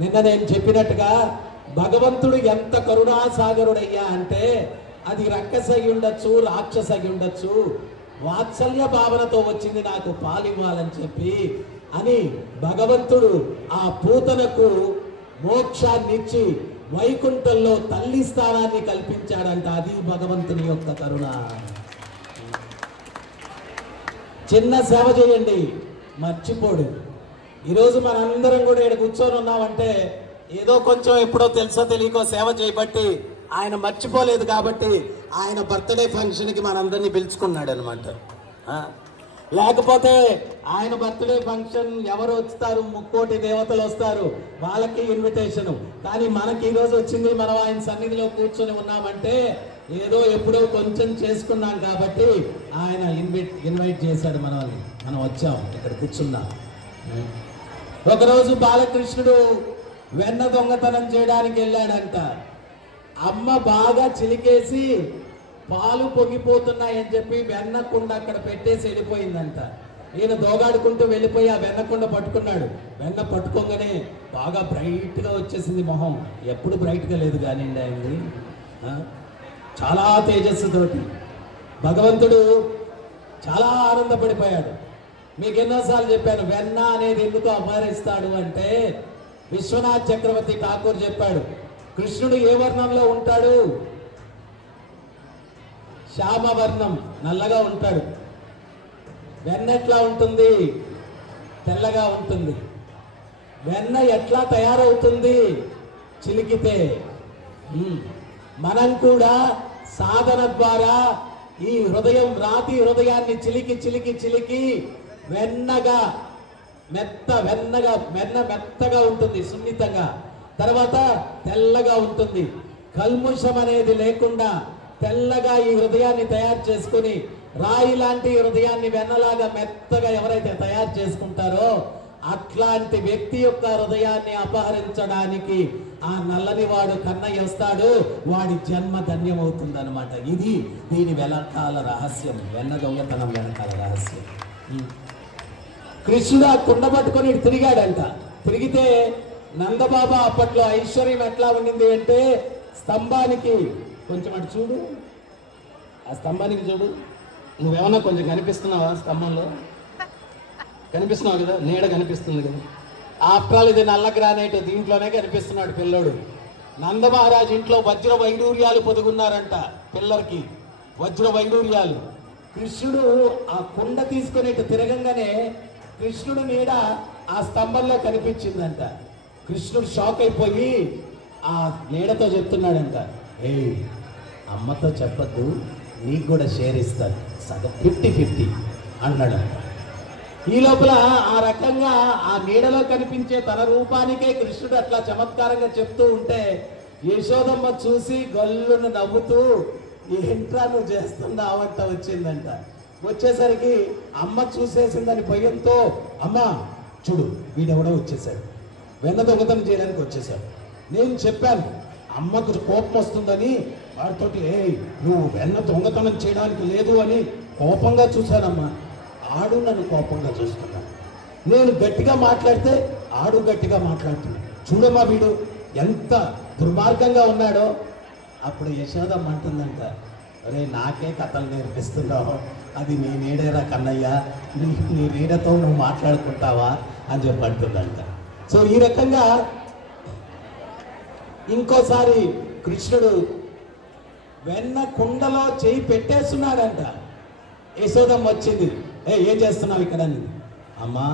నిన్న నేను చెప్పినట్టుగా భగవంతుడు ఎంత కరుణాసాగరుడయ్యా అంటే అది రక్కసి అయి ఉండొచ్చు, రాక్షసి అయి ఉండొచ్చు, వాత్సల్య భావనతో వచ్చింది నాకు పాలివ్వాలని చెప్పి అని భగవంతుడు ఆ పూతనకు మోక్షాన్ని ఇచ్చి వైకుంఠంలో తల్లి స్థానాన్ని కల్పించాడంట. అది భగవంతుని యొక్క కరుణ. చిన్న సేవ చేయండి, మర్చిపోడు. ఈరోజు మనందరం కూడా ఇక్కడ కూర్చొని ఉన్నామంటే ఏదో కొంచెం ఎప్పుడో తెలుసో తెలియకో సేవ చేయబట్టి ఆయన మర్చిపోలేదు కాబట్టి ఆయన బర్త్డే ఫంక్షన్కి మనందరినీ పిలుచుకున్నాడు అనమాట. లేకపోతే ఆయన బర్త్డే ఫంక్షన్ ఎవరు వస్తారు, 3 కోటి దేవతలు వస్తారు, వాళ్ళకి ఇన్విటేషను. కానీ మనకి ఈరోజు వచ్చింది, మనం ఆయన సన్నిధిలో కూర్చొని ఉన్నామంటే ఏదో ఎప్పుడో కొంచెం చేసుకున్నాం కాబట్టి ఆయన ఇన్వైట్ చేశాడు మనల్ని. మనం వచ్చాం, ఇక్కడ కూర్చున్నాం. ఒకరోజు బాలకృష్ణుడు వెన్న దొంగతనం చేయడానికి వెళ్ళాడంట. అమ్మ బాగా చిలికేసి పాలు పొంగిపోతున్నాయని చెప్పి వెన్నకుండ అక్కడ పెట్టేసి వెళ్ళిపోయిందంట. ఈయన దోగాడుకుంటూ వెళ్ళిపోయి ఆ వెన్నకుండ పట్టుకున్నాడు. వెన్న పట్టుకోగానే బాగా బ్రైట్గా వచ్చేసింది మొహం. ఎప్పుడు బ్రైట్గా లేదు కానివ్వండి ఆయనది, చాలా తేజస్సుతోటి. భగవంతుడు చాలా ఆనందపడిపోయాడు. మీకు ఎన్నోసార్లు చెప్పాను, వెన్న అనేది ఎందుకు అపహరిస్తాడు అంటే విశ్వనాథ్ చక్రవర్తి ఠాకూర్ చెప్పాడు, కృష్ణుడు ఏ వర్ణంలో ఉంటాడు? శ్యామవర్ణం, నల్లగా ఉంటాడు. వెన్న ఎట్లా ఉంటుంది? తెల్లగా ఉంటుంది. వెన్న ఎట్లా తయారవుతుంది? చిలికితే. మనం కూడా సాధన ద్వారా ఈ హృదయం, రాతి హృదయాన్ని చిలికి చిలికి చిలికి వెన్నగా మెత్తగా ఉంటుంది, సున్నితంగా. తర్వాత తెల్లగా ఉంటుంది. కల్ముషం అనేది లేకుండా తెల్లగా ఈ హృదయాన్ని తయారు చేసుకుని రాయి లాంటి హృదయాన్ని వెన్నలాగా మెత్తగా ఎవరైతే తయారు చేసుకుంటారో అట్లాంటి వ్యక్తి యొక్క హృదయాన్ని అపహరించడానికి ఆ నల్లని వాడు కన్నయ్య వస్తాడు, వాడి జన్మ ధన్యమవుతుంది అనమాట. ఇది దీని వెనకాల రహస్యం, వెన్న దొంగతనం వెనకాల రహస్యం. కృష్ణుడు ఆ కుండ పట్టుకొని తిరిగాడంట. తిరిగితే నందబాబా అప్పట్లో ఐశ్వర్యం ఎట్లా ఉండింది అంటే స్తంభానికి కొంచెం అటు చూడు, ఆ స్తంభానికి చూడు. నువ్వేమన్నా కొంచెం కనిపిస్తున్నావా? స్తంభంలో కనిపిస్తున్నావు కదా, నీడ కనిపిస్తుంది కదా. ఆఫ్టర్ ఆల్ ఇది నల్ల గ్రానైట్, దీంట్లోనే కనిపిస్తున్నాడు పిల్లోడు. నందమహారాజ్ ఇంట్లో వజ్ర వైడూర్యాలు పొదుగున్నారంట పిల్లలకి, వజ్ర వైడూర్యాలు. కృష్ణుడు ఆ కుండ తీసుకుని తిరగంగానే కృష్ణుడు నీడ ఆ స్తంభంలో కనిపించిందంట. కృష్ణుడు షాక్ అయిపోయి ఆ నీడతో చెప్తున్నాడంట, ఏ అమ్మతో చెప్పద్దు, నీకు కూడా షేర్ ఇస్తాను, సగం 50-50 అన్నాడు. ఈ లోపల ఆ రకంగా ఆ నీడలో కనిపించే తన రూపానికే కృష్ణుడు అట్లా చమత్కారంగా చెప్తూ ఉంటే యశోదమ్మ చూసి గల్లును నవ్వుతూ ఏంట్రా నువ్వు చేస్తున్నావంట వచ్చిందంట. వచ్చేసరికి అమ్మ చూసేసిందని భయంతో, అమ్మ చూడు వీడెవడో వచ్చేసాడు, వెన్న దొంగతనం చేయడానికి వచ్చేసాడు. నేను చెప్పాను అమ్మకు కోపం వస్తుందని, వాడితోటి ఏ నువ్వు వెన్న దొంగతనం చేయడానికి లేదు అని కోపంగా చూశానమ్మా. ఆడు నన్ను కోపంగా చూస్తున్నాడు. నేను గట్టిగా మాట్లాడితే ఆడు గట్టిగా మాట్లాడుతున్నాడు. చూడమ్మా వీడు ఎంత దుర్మార్గంగా ఉన్నాడో. అప్పుడు యశోదమ్మ అంటుందంట, అరే నాకే కథలు నేర్పిస్తున్నావు, అది నీ నీడేరా కన్నయ్య, నీ నీడతో నువ్వు మాట్లాడుకుంటావా అని చెప్పి అంటుందంట. సో ఈ రకంగా ఇంకోసారి కృష్ణుడు వెన్న కుండలో చేయి పెట్టేస్తున్నాడంట. యశోదమ్మ వచ్చింది, ఏం చేస్తున్నావు ఇక్కడ? అమ్మా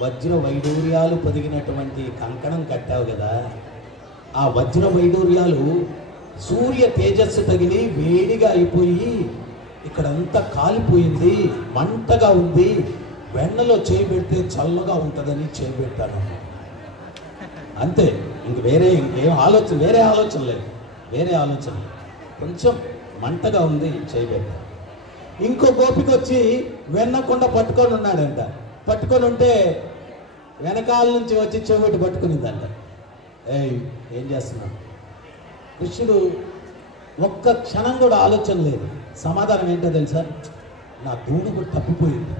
వజ్ర వైడూర్యాలు పొదిగినటువంటి కంకణం కట్టావు కదా, ఆ వజ్ర వైడూర్యాలు సూర్య తేజస్సు తగిలి వేడిగా అయిపోయి ఇక్కడంతా కాలిపోయింది, మంటగా ఉంది, వెన్నలో చేయి పెడితే చల్లగా ఉంటుందని చేయి పెట్టాను. అంతే, ఇంకేం ఆలోచన, వేరే ఆలోచన కొంచెం మంటగా ఉంది, చేయి పెట్టాను. ఇంకో గోపిక వచ్చి వెన్నకొండ పట్టుకొని ఉన్నాడంట. పట్టుకొని ఉంటే వెనకాల నుంచి వచ్చి చెవిటి పట్టుకునిందంట. ఏం చేస్తున్నావు? కృష్ణుడు ఒక్క క్షణం కూడా ఆలోచన లేదు. సమాధానం ఏంటో తెలుసా? నా దూడు కూడా తప్పిపోయింది.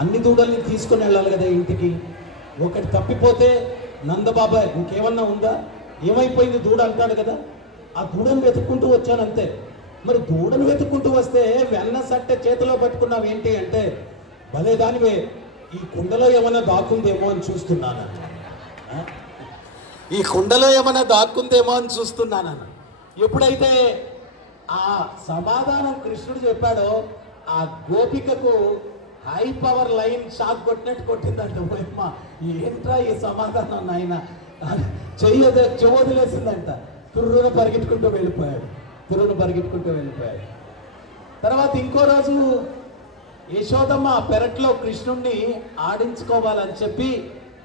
అన్ని దూడల్ని తీసుకొని వెళ్ళాలి కదా ఇంటికి. ఒకటి తప్పిపోతే నందబాబాయ్ ఇంకేమన్నా ఉందా, ఏమైపోయింది దూడ అంటాడు కదా. ఆ దూడను వెతుక్కుంటూ వచ్చానంతే. మరి దూడను వెతుక్కుంటూ వస్తే వెన్న సట్టె చేతిలో పట్టుకున్నావు ఏంటి అంటే, భలే దానివే ఈ కుండలో ఏమైనా దాక్కుందేమో అని చూస్తున్నాను, ఈ కుండలో ఏమైనా దాక్కుందేమో అని చూస్తున్నాను. ఎప్పుడైతే ఆ సమాధానం కృష్ణుడు చెప్పాడో ఆ గోపికకు హై పవర్ లైన్ షాక్ కొట్టినట్టు కొట్టిందంట. పోయమ్మ ఏంట్రా ఈ సమాధానం నాయన, చెవదిలేసిందంట. తుర్రున పరిగెట్టుకుంటూ వెళ్ళిపోయాడు. తర్వాత ఇంకో రోజు యశోదమ్మ పెరట్లో కృష్ణుణ్ణి ఆడించుకోవాలని చెప్పి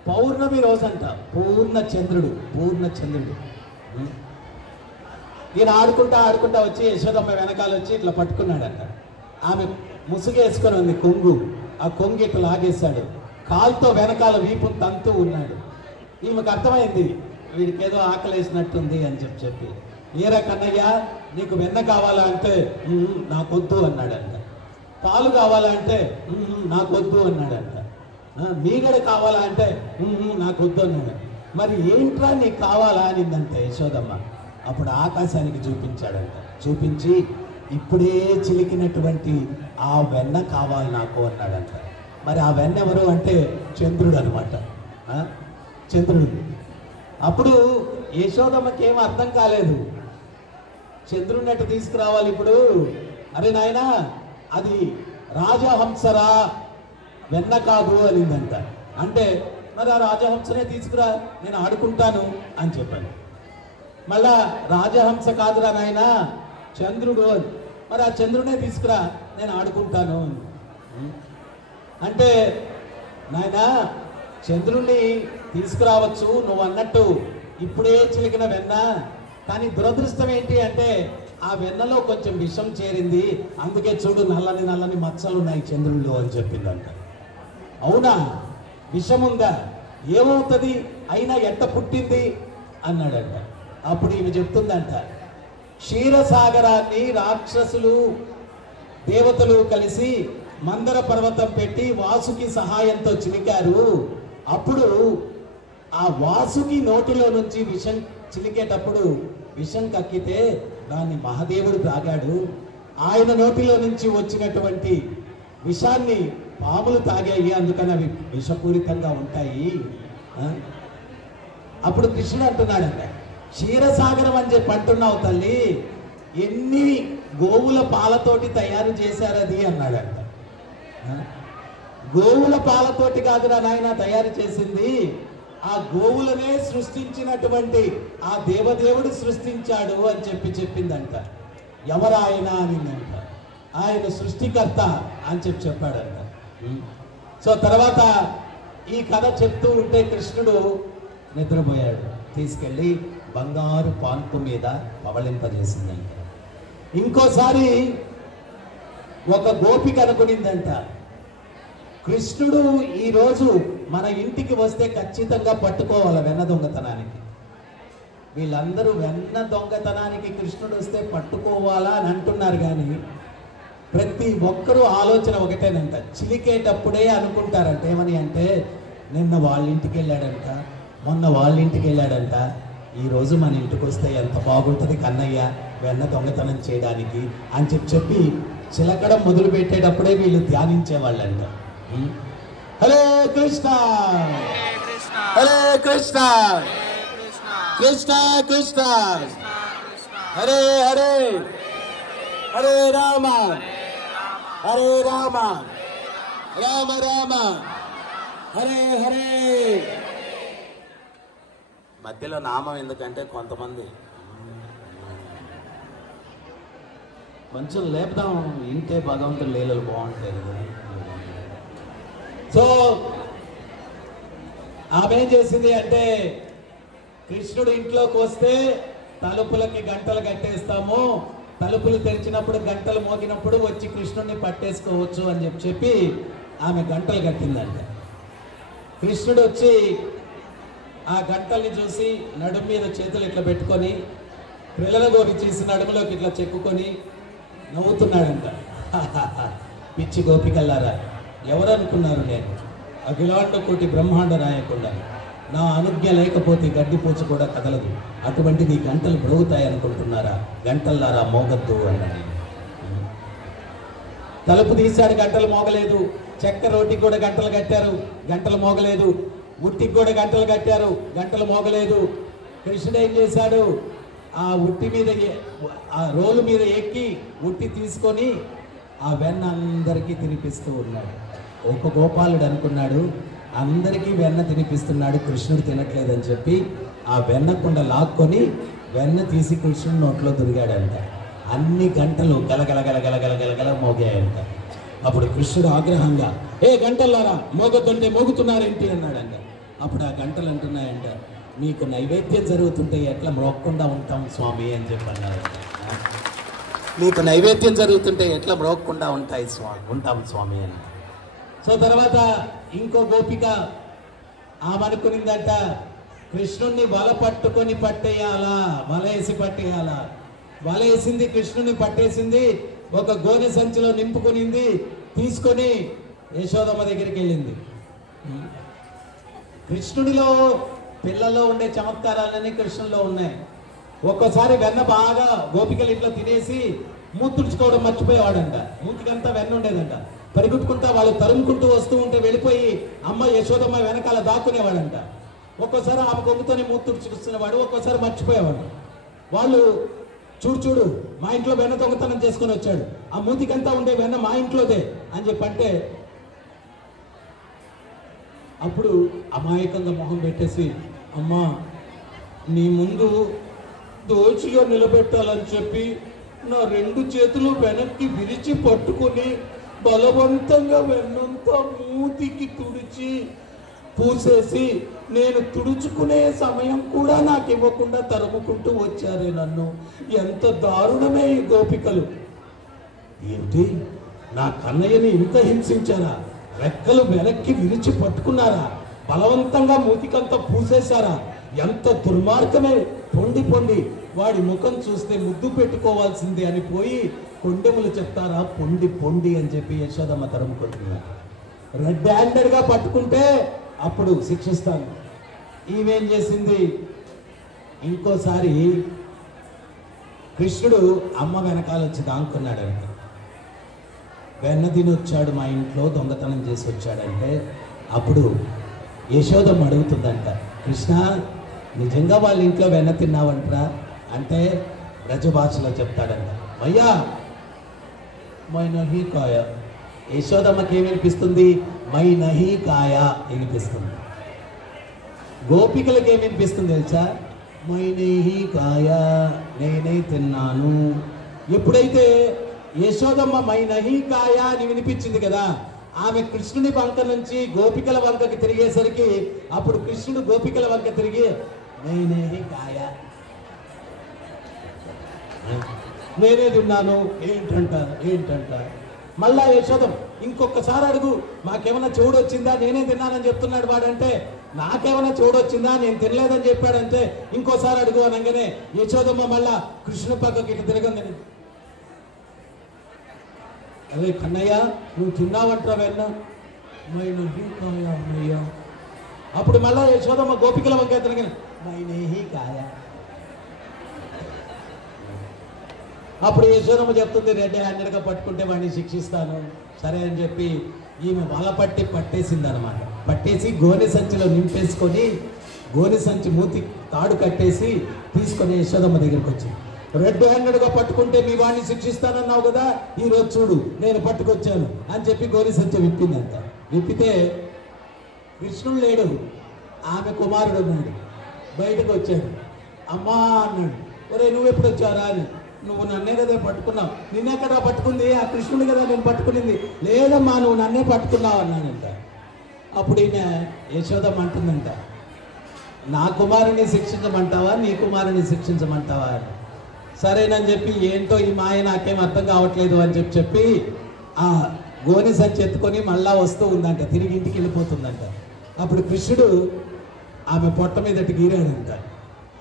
పౌర్ణమి రోజంట, పూర్ణ చంద్రుడు ఈయన ఆడుకుంటా వచ్చి యశోదమ్మ వెనకాల వచ్చి ఇట్లా పట్టుకున్నాడంట. ఆమె ముసుగేసుకొని ఉంది కొంగు, ఆ కొంగు ఇట్లా లాగేశాడు. కాలుతో వెనకాల వీపును తంతూ ఉన్నాడు. ఈమెకు అర్థమైంది వీడికి ఏదో ఆకలేసినట్టుంది అని చెప్పి, ఏరా కన్నయ్య నీకు వెన్న కావాలా అంటే నాకొద్దు అన్నాడంట. పాలు కావాలా అంటే నాకొద్దు అన్నాడంట. మీగడ కావాలా అంటే నాకొద్దు అన్నాడు. మరి ఏంట్రా నీకు కావాలా అనిందంటే యశోదమ్మ. అప్పుడు ఆకాశానికి చూపించాడంట. చూపించి ఇప్పుడే చిలికినటువంటి ఆ వెన్న కావాలి నాకు అన్నాడంట. మరి ఆ వెన్న ఎవరు అంటే చంద్రుడు అనమాట, చంద్రుడు. అప్పుడు యశోదమ్మకి ఏం అర్థం కాలేదు, చంద్రుడిని అట్టు తీసుకురావాలి ఇప్పుడు. అరే నాయన అది రాజహంసరా వెన్న కాదు అనిందంట. అంటే మరి ఆ రాజహంసనే తీసుకురా నేను ఆడుకుంటాను అని చెప్పాను. మళ్ళా రాజహంస కాదురా నాయన చంద్రుడు అని, మరి ఆ చంద్రుడినే తీసుకురా నేను ఆడుకుంటాను అంటే, నాయన చంద్రుణ్ణి తీసుకురావచ్చు నువ్వు అన్నట్టు ఇప్పుడే చిలికిన వెన్న, కానీ దురదృష్టం ఏంటి అంటే ఆ వెన్నలో కొంచెం విషం చేరింది, అందుకే చూడు నల్లని మచ్చలు ఉన్నాయి చంద్రుల్లో అని చెప్పిందంట. అవునా, విషం ఉందా, ఏమవుతుంది, అయినా ఎట్ట పుట్టింది అన్నాడంట. అప్పుడు ఈమె చెప్తుందంట, క్షీరసాగరాన్ని రాక్షసులు దేవతలు కలిసి మందర పర్వతం పెట్టి వాసుకి సహాయంతో చిలికారు. అప్పుడు ఆ వాసుకి నోటిలో నుంచి విషం చిలికేటప్పుడు విషం కక్కితే దాన్ని మహాదేవుడు తాగాడు. ఆయన నోటిలో నుంచి వచ్చినటువంటి విషాన్ని పాములు తాగాయి, అందుకని అవి విషపూరితంగా ఉంటాయి. అప్పుడు కృష్ణుడు అంటున్నాడంట, క్షీరసాగరం అని చెప్పి అంటున్నావు తల్లి, ఎన్ని గోవుల పాలతోటి తయారు చేశారు అది అన్నాడంట. గోవుల పాలతోటి కాదురా నాయన తయారు చేసింది, ఆ గోవులనే సృష్టించినటువంటి ఆ దేవదేవుడు సృష్టించాడు అని చెప్పిందంట. ఎవరు ఆయన అనిందంట. ఆయన సృష్టికర్త అని చెప్పాడంట. సో తర్వాత ఈ కథ చెప్తూ ఉంటే కృష్ణుడు నిద్రపోయాడు. తీసుకెళ్ళి బంగారు పాన్పు మీద పవళింపజేసిందంట. ఇంకోసారి ఒక గోపిక అనుకునిందంట, కృష్ణుడు ఈరోజు మన ఇంటికి వస్తే ఖచ్చితంగా పట్టుకోవాలి వెన్న దొంగతనానికి. వీళ్ళందరూ వెన్న దొంగతనానికి కృష్ణుడు వస్తే పట్టుకోవాలా అని అంటున్నారు, కానీ ప్రతి ఒక్కరూ ఆలోచన ఒకటేనంట, చిలికేటప్పుడే అనుకుంటారంట. ఏమని అంటే, నిన్న వాళ్ళ ఇంటికి వెళ్ళాడంట, మొన్న వాళ్ళ ఇంటికి వెళ్ళాడంట, ఈరోజు మన ఇంటికి వస్తే ఎంత బాగుంటుంది కన్నయ్య వెన్న దొంగతనం చేయడానికి అని చెప్పి చిలకడం మొదలు పెట్టేటప్పుడే వీళ్ళు ధ్యానించేవాళ్ళంట. హరే కృష్ణ హరే కృష్ణ కృష్ణ కృష్ణ హరే హరే హరే రామ హరే రామ రామ రామ హరే హరే. మధ్యలో నామం ఎందుకంటే కొంతమంది కొంచెం లేపుదాం, ఇంటే భగవంతుడు లీలలు బాగుంటాయి కదా. సో ఆమె ఏం చేసింది అంటే, కృష్ణుడు ఇంట్లోకి వస్తే తలుపులకి గంటలు కట్టేస్తాము, తలుపులు తెరిచినప్పుడు గంటలు మోగినప్పుడు వచ్చి కృష్ణుడిని పట్టేసుకోవచ్చు అని చెప్పి ఆమె గంటలు కట్టిందంట. కృష్ణుడు వచ్చి ఆ గంటల్ని చూసి నడుము మీద చేతులు ఇట్లా పెట్టుకొని పిల్లల గోరి చేసి నడుములోకి ఇట్లా చెక్కుకొని నవ్వుతున్నాడంట. పిచ్చి గోపికల్లారా, ఎవరు అనుకున్నారు నేను అఖిలాండ కోటి బ్రహ్మాండ నాయకుండా నా అనుజ్ఞ లేకపోతే గడ్డిపూచ కూడా కదలదు, అటువంటి నీ గంటలు బ్రోగుతాయి అనుకుంటున్నారా? గంటల్లారా మోగద్దు అన్నాడు. తలుపు తీశాడు, గంటలు మోగలేదు. చెక్క రోటికి కూడా గంటలు కట్టారు, గంటలు మోగలేదు. ఉట్టికి కూడా గంటలు కట్టారు, గంటలు మోగలేదు. కృష్ణుడు ఏం చేశాడు? ఆ ఉట్టి మీద ఆ రోలు మీద ఎక్కి ఉట్టి తీసుకొని ఆ వెన్న అందరికీ తినిపిస్తూ ఉన్నాడు. ఒక గోపాలుడు అనుకున్నాడు అందరికీ వెన్న తినిపిస్తున్నాడు, కృష్ణుడు తినట్లేదని చెప్పి ఆ వెన్న కుండ లాక్కొని వెన్న తీసి కృష్ణుడి నోట్లో దురిగాడంట. అన్ని గంటలు గలగల గలగల గలగల మోగాయంట. అప్పుడు కృష్ణుడు ఆగ్రహంగా, ఏ గంటలారా మోగొద్దంటే మోగుతున్నారేంటి అన్నాడంట. అప్పుడు ఆ గంటలు అంటున్నాయంట, మీకు నైవేద్యం జరుగుతుంటే ఎట్లా మ్రోక్కుండా ఉంటాం స్వామి అని చెప్పి అన్నారు. మీకు నైవేద్యం జరుగుతుంటే ఎట్లా మ్రోక్కుండా ఉంటాం స్వామి అని. సో తర్వాత ఇంకో గోపిక ఆమె అనుకునిందట, కృష్ణుణ్ణి వల పట్టుకొని పట్టేయాలా, వలేసి పట్టేయాలా. వలేసింది, కృష్ణుని పట్టేసింది, ఒక గోనె సంచిలో నింపుకునింది, తీసుకొని యశోదమ్మ దగ్గరికి వెళ్ళింది. కృష్ణుడిలో పిల్లల్లో ఉండే చమత్కారాలన్నీ కృష్ణుల్లో ఉన్నాయి. ఒక్కోసారి వెన్న బాగా గోపికలు ఇంట్లో తినేసి మూతుడుచుకోవడం మర్చిపోయేవాడంట. మూతికంతా వెన్న ఉండేదంట. పరిగెట్టుకుంటా వాళ్ళు తరుముకుంటూ వస్తూ ఉంటే వెళ్ళిపోయి అమ్మ యశోదమ్మ వెనకాల దాక్కునేవాడంట. ఒక్కోసారి ఆమె కొమ్ముతోనే మూతుడుచుకునేవాడు, ఒక్కోసారి మర్చిపోయేవాడు. వాళ్ళు చూడు మా ఇంట్లో వెన్న దొంగతనం చేసుకొని వచ్చాడు, ఆ మూతికంతా ఉండే వెన్న మా ఇంట్లోదే అని చెప్పంటే అప్పుడు అమాయకంగా మొహం పెట్టేసి, అమ్మా నీ ముందు దోచిగా నిలబెట్టాలని చెప్పి నా 2 చేతులు వెనక్కి విరిచి పట్టుకొని బలవంతంగా వెన్నంతా మూతికి తుడిచి పూసేసి నేను తుడుచుకునే సమయం కూడా నాకు ఇవ్వకుండా తరుముకుంటూ వచ్చారే నన్ను. ఎంత దారుణమే ఈ గోపికలు. ఏంటి నా కన్నయ్యని ఇంత హింసించారా? రెక్కలు వెనక్కి విరిచి పట్టుకున్నారా? బలవంతంగా మూతికంతా పూసేశారా? ఎంత దుర్మార్గమే. పొండి వాడి ముఖం చూస్తే ముద్దు పెట్టుకోవాల్సిందే అని పోయి కొండెములు చెప్తారా పొండి అని చెప్పి యశోదమ్మ తరుముకుంటున్నారు. రెడ్ హ్యాండెడ్గా పట్టుకుంటే అప్పుడు శిక్షిస్తాను. ఈమెం చేసింది, ఇంకోసారి కృష్ణుడు అమ్మ వెనకాల వచ్చి దాంకున్నాడంట. వెన్న తిని వచ్చాడు మా ఇంట్లో, దొంగతనం చేసి వచ్చాడంటే అప్పుడు యశోదమ్మ అడుగుతుందంట, కృష్ణ నిజంగా వాళ్ళ ఇంట్లో వెన్న తిన్నావంటరా అంటే బ్రజ భాషలో చెప్తాడంట, అయ్యా మై నహీ కాయ. యశోదమ్మకి ఏమి వినిపిస్తుంది? మై నహీ కాయ వినిపిస్తుంది. గోపికలకి ఏమి వినిపిస్తుంది తెలుసా? మై నహీ కాయ, నేనే తిన్నాను. ఎప్పుడైతే యశోదమ్మ మై నహీ కాయ అని వినిపించింది కదా, ఆమె కృష్ణుని వంక నుంచి గోపికల వంకకి తిరిగేసరికి అప్పుడు కృష్ణుడు గోపికల వంక తిరిగి మై నహీ కాయ, నేనే తిన్నాను ఏంటంట. మళ్ళా యశోదం ఇంకొకసారి అడుగు, మాకేమైనా చెవుడు వచ్చిందా? నేనే తిన్నానని చెప్తున్నాడు వాడంటే, నాకేమైనా చెవుడు వచ్చిందా? నేను తినలేదని చెప్పాడంటే ఇంకోసారి అడుగు అనగానే యశోదమ్మ మళ్ళా కృష్ణుని పక్కకి ఇటు తిరగందని, అదే కన్నయ్య నువ్వు తిన్నావంటారా వెన్న? అమ్మయ్య. అప్పుడు మళ్ళా యశోదమ్మ గోపికల వంక తిరగని మైనేహి కాయ. అప్పుడు యశోదమ్మ చెప్తుంది, రెడ్ హ్యాండెడ్గా పట్టుకుంటే వాడిని శిక్షిస్తాను. సరే అని చెప్పి ఈమె వల పట్టేసింది అనమాట. పట్టేసి గోనె సంచిలో నింపేసుకొని గోనె సంచి మూతి తాడు కట్టేసి తీసుకొని యశోదమ్మ దగ్గరికి వచ్చింది. రెడ్ హ్యాండెడ్గా పట్టుకుంటే మీ వాడిని శిక్షిస్తానన్నావు కదా, ఈరోజు చూడు నేను పట్టుకొచ్చాను అని చెప్పి గోనె సంచి విప్పిందంట. విప్పితే కృష్ణుడు లేడు, ఆమె కుమారుడు ఉన్నాడు. బయటకు వచ్చాడు. అమ్మా అన్నాడు, ఒరే నువ్వు ఎప్పుడు వచ్చారా అని. నువ్వు నన్నే కదా పట్టుకున్నావు. నిన్నెక్కడా పట్టుకుంది? ఆ కృష్ణుడు కదా నేను పట్టుకునింది. లేదమ్మా నువ్వు నన్నే పట్టుకున్నావు అన్నాడంట. అప్పుడు ఈమె యశోదమ్మ అంటుందంట, నా కుమారుని శిక్షించమంటావా నీ కుమారుని శిక్షించమంటావా అని. సరేనని చెప్పి ఏంటో ఈ మాయ నాకేం అర్థం కావట్లేదు అని చెప్పి ఆ గోనె సంచి ఎత్తుకొని మళ్ళా వస్తూ ఉందంట, తిరిగి ఇంటికి వెళ్ళిపోతుందంట. అప్పుడు కృష్ణుడు ఆమె పొట్ట మీద గీరాడంట.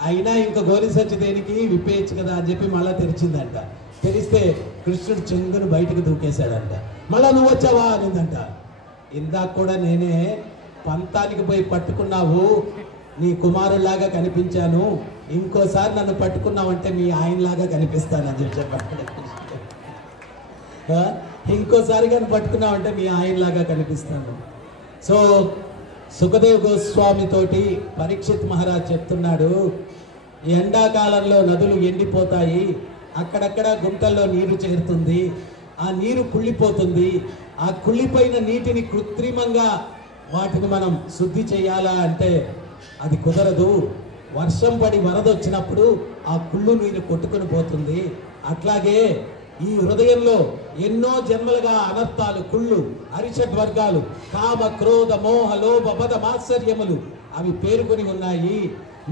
అయినా ఇంకా గోనె సంచి దేనికి, విప్పేయచ్చు కదా అని చెప్పి మళ్ళీ తెరిచిందంట. తెరిస్తే కృష్ణుడు చెంగును బయటకు దూకేశాడంట. మళ్ళా నువ్వు వచ్చావా అనిందంట. ఇందాక కూడా నేనే పంతానికి పోయి పట్టుకున్నావు, నీ కుమారులాగా కనిపించాను, ఇంకోసారి నన్ను పట్టుకున్నావంటే మీ ఆయనలాగా కనిపిస్తానని చెప్పాడు. ఇంకోసారి కానీ పట్టుకున్నావంటే మీ ఆయనలాగా కనిపిస్తాను. సో సుఖదేవ్ గోస్వామి తోటి పరీక్షిత్ మహారాజ్ చెప్తున్నాడు, ఎండాకాలంలో నదులు ఎండిపోతాయి, అక్కడక్కడ గుంటల్లో నీరు చేరుతుంది, ఆ నీరు కుళ్ళిపోతుంది, ఆ కుళ్ళిపోయిన నీటిని కృత్రిమంగా వాటిని మనం శుద్ధి చేయాలా అంటే అది కుదరదు. వర్షం పడి వరద వచ్చినప్పుడు ఆ కుళ్ళు నీరు కొట్టుకొని పోతుంది. అట్లాగే ఈ హృదయంలో ఎన్నో జన్మలుగా అనర్థాలు, కుళ్ళు, అరిషడ్ వర్గాలు, కామ, క్రోధ, మోహ, లోభ, మద, మాత్సర్యములు అవి పేరుకొని ఉన్నాయి.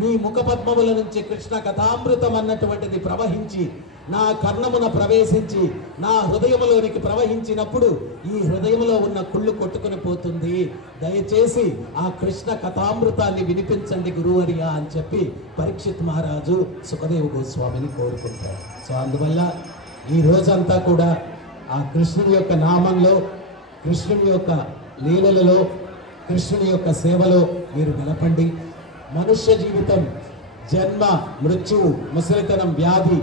నీ ముఖపద్మముల నుంచి కృష్ణ కథామృతం అన్నటువంటిది ప్రవహించి నా కర్ణమున ప్రవేశించి నా హృదయములోనికి ప్రవహించినప్పుడు ఈ హృదయంలో ఉన్న కుళ్ళు కొట్టుకుని పోతుంది. దయచేసి ఆ కృష్ణ కథామృతాన్ని వినిపించండి గురువర్య అని చెప్పి పరీక్షిత్ మహారాజు సుఖదేవ్ గోస్వామిని కోరుకుంటారు. సో అందువల్ల ఈ రోజంతా కూడా ఆ కృష్ణుని యొక్క నామంలో, కృష్ణుని యొక్క లీలలలో, కృష్ణుని యొక్క సేవలో మీరు గడపండి. మనుష్య జీవితం జన్మ, మృత్యువు, ముసలితనం, వ్యాధి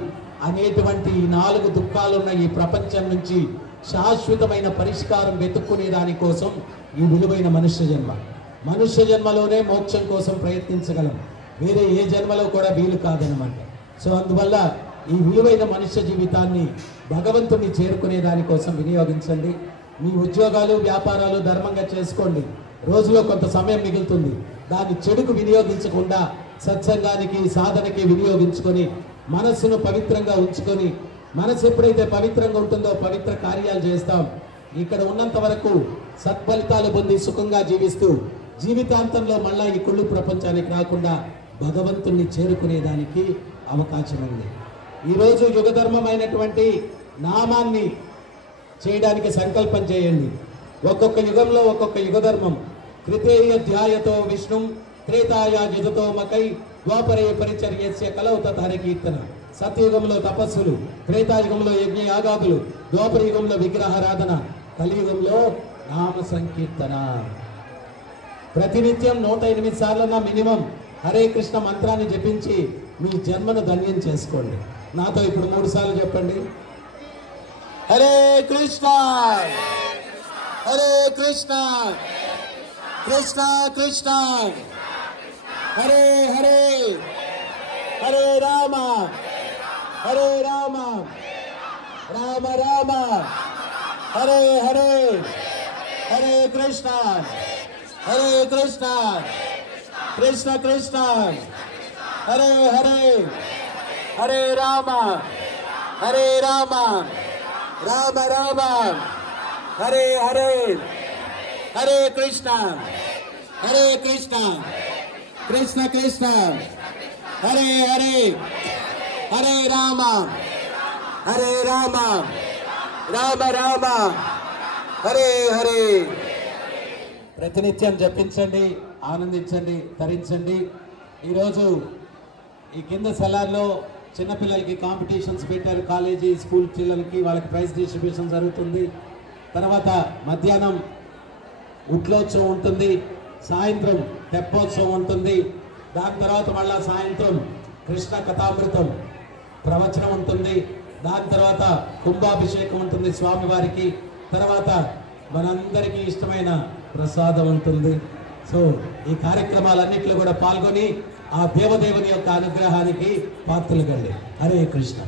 అనేటువంటి ఈ 4 దుఃఖాలున్న ఈ ప్రపంచం నుంచి శాశ్వతమైన పరిష్కారం వెతుక్కునే దానికోసం ఈ విలువైన మనుష్య జన్మ. మనుష్య జన్మలోనే మోక్షం కోసం ప్రయత్నించగలం, వేరే ఏ జన్మలో కూడా వీలు కాదనమాట. సో అందువల్ల ఈ విలువైన మనుష్య జీవితాన్ని భగవంతుని చేరుకునే దానికోసం వినియోగించండి. మీ ఉద్యోగాలు, వ్యాపారాలు ధర్మంగా చేసుకోండి. రోజులో కొంత సమయం మిగులుతుంది, దాన్ని చెడుకు వినియోగించకుండా సత్సంగానికి, సాధనకి వినియోగించుకొని మనస్సును పవిత్రంగా ఉంచుకొని, మనసు ఎప్పుడైతే పవిత్రంగా ఉంటుందో పవిత్ర కార్యాలు చేస్తాం. ఇక్కడ ఉన్నంత వరకు సత్ఫలితాలు పొంది సుఖంగా జీవిస్తూ జీవితాంతంలో మళ్ళా ఈ కుళ్ళు ప్రపంచానికి రాకుండా భగవంతుణ్ణి చేరుకునేదానికి అవకాశం ఉంది. ఈరోజు యుగధర్మమైనటువంటి నామాన్ని చేయడానికి సంకల్పం చేయండి. ఒక్కొక్క యుగంలో ఒక్కొక్క యుగధర్మం. కృతేయ ధ్యాయతో విష్ణుం, త్రేతాయ యుజతో మకై, ద్వాపరే పరిచర్యస్య కలౌ తథార కీర్తన. సత్యయుగంలో తపస్సులు, త్రేతాయుగంలో యజ్ఞ యాగాదులు, ద్వాపర యుగంలో విగ్రహారాధన, కలియుగంలో నామ సంకీర్తన. ప్రతినిత్యం 108 సార్లన్నా మినిమం హరే కృష్ణ మంత్రాన్ని జపించి మీ జన్మను ధన్యం చేసుకోండి. నాతో ఇప్పుడు 3 సార్లు చెప్పండి. హరే కృష్ణ హరే కృష్ణ కృష్ణ కృష్ణ హరే హరే హరే రామ హరే రామ రామ రామ హరే హరే హరే కృష్ణ హరే కృష్ణ కృష్ణ కృష్ణ హరే హరే హరే రామ హరే రామ రామ రామ హరే హరే హరే కృష్ణ హరే కృష్ణ కృష్ణ కృష్ణ హరే హరే హరే రామ హరే రామ రామ రామ హరే హరే. ప్రతినిత్యం జపించండి, ఆనందించండి, తరించండి. ఈరోజు ఈ కింద సెలార్లో చిన్నపిల్లలకి కాంపిటీషన్స్ పెట్టారు. కాలేజీ, స్కూల్ పిల్లలకి వాళ్ళకి ప్రైజ్ డిస్ట్రిబ్యూషన్ జరుగుతుంది. తర్వాత మధ్యాహ్నం ఉట్లోత్సవం ఉంటుంది, సాయంత్రం తెప్పోత్సవం ఉంటుంది. దాని తర్వాత మళ్ళా సాయంత్రం కృష్ణ కథామృతం ప్రవచనం ఉంటుంది. దాని తర్వాత కుంభాభిషేకం ఉంటుంది స్వామివారికి. తర్వాత మనందరికీ ఇష్టమైన ప్రసాదం ఉంటుంది. సో ఈ కార్యక్రమాలన్నింటిలో కూడా పాల్గొని ఆ దేవదేవుని యొక్క అనుగ్రహానికి పాత్రలు కండి. హరే కృష్ణ.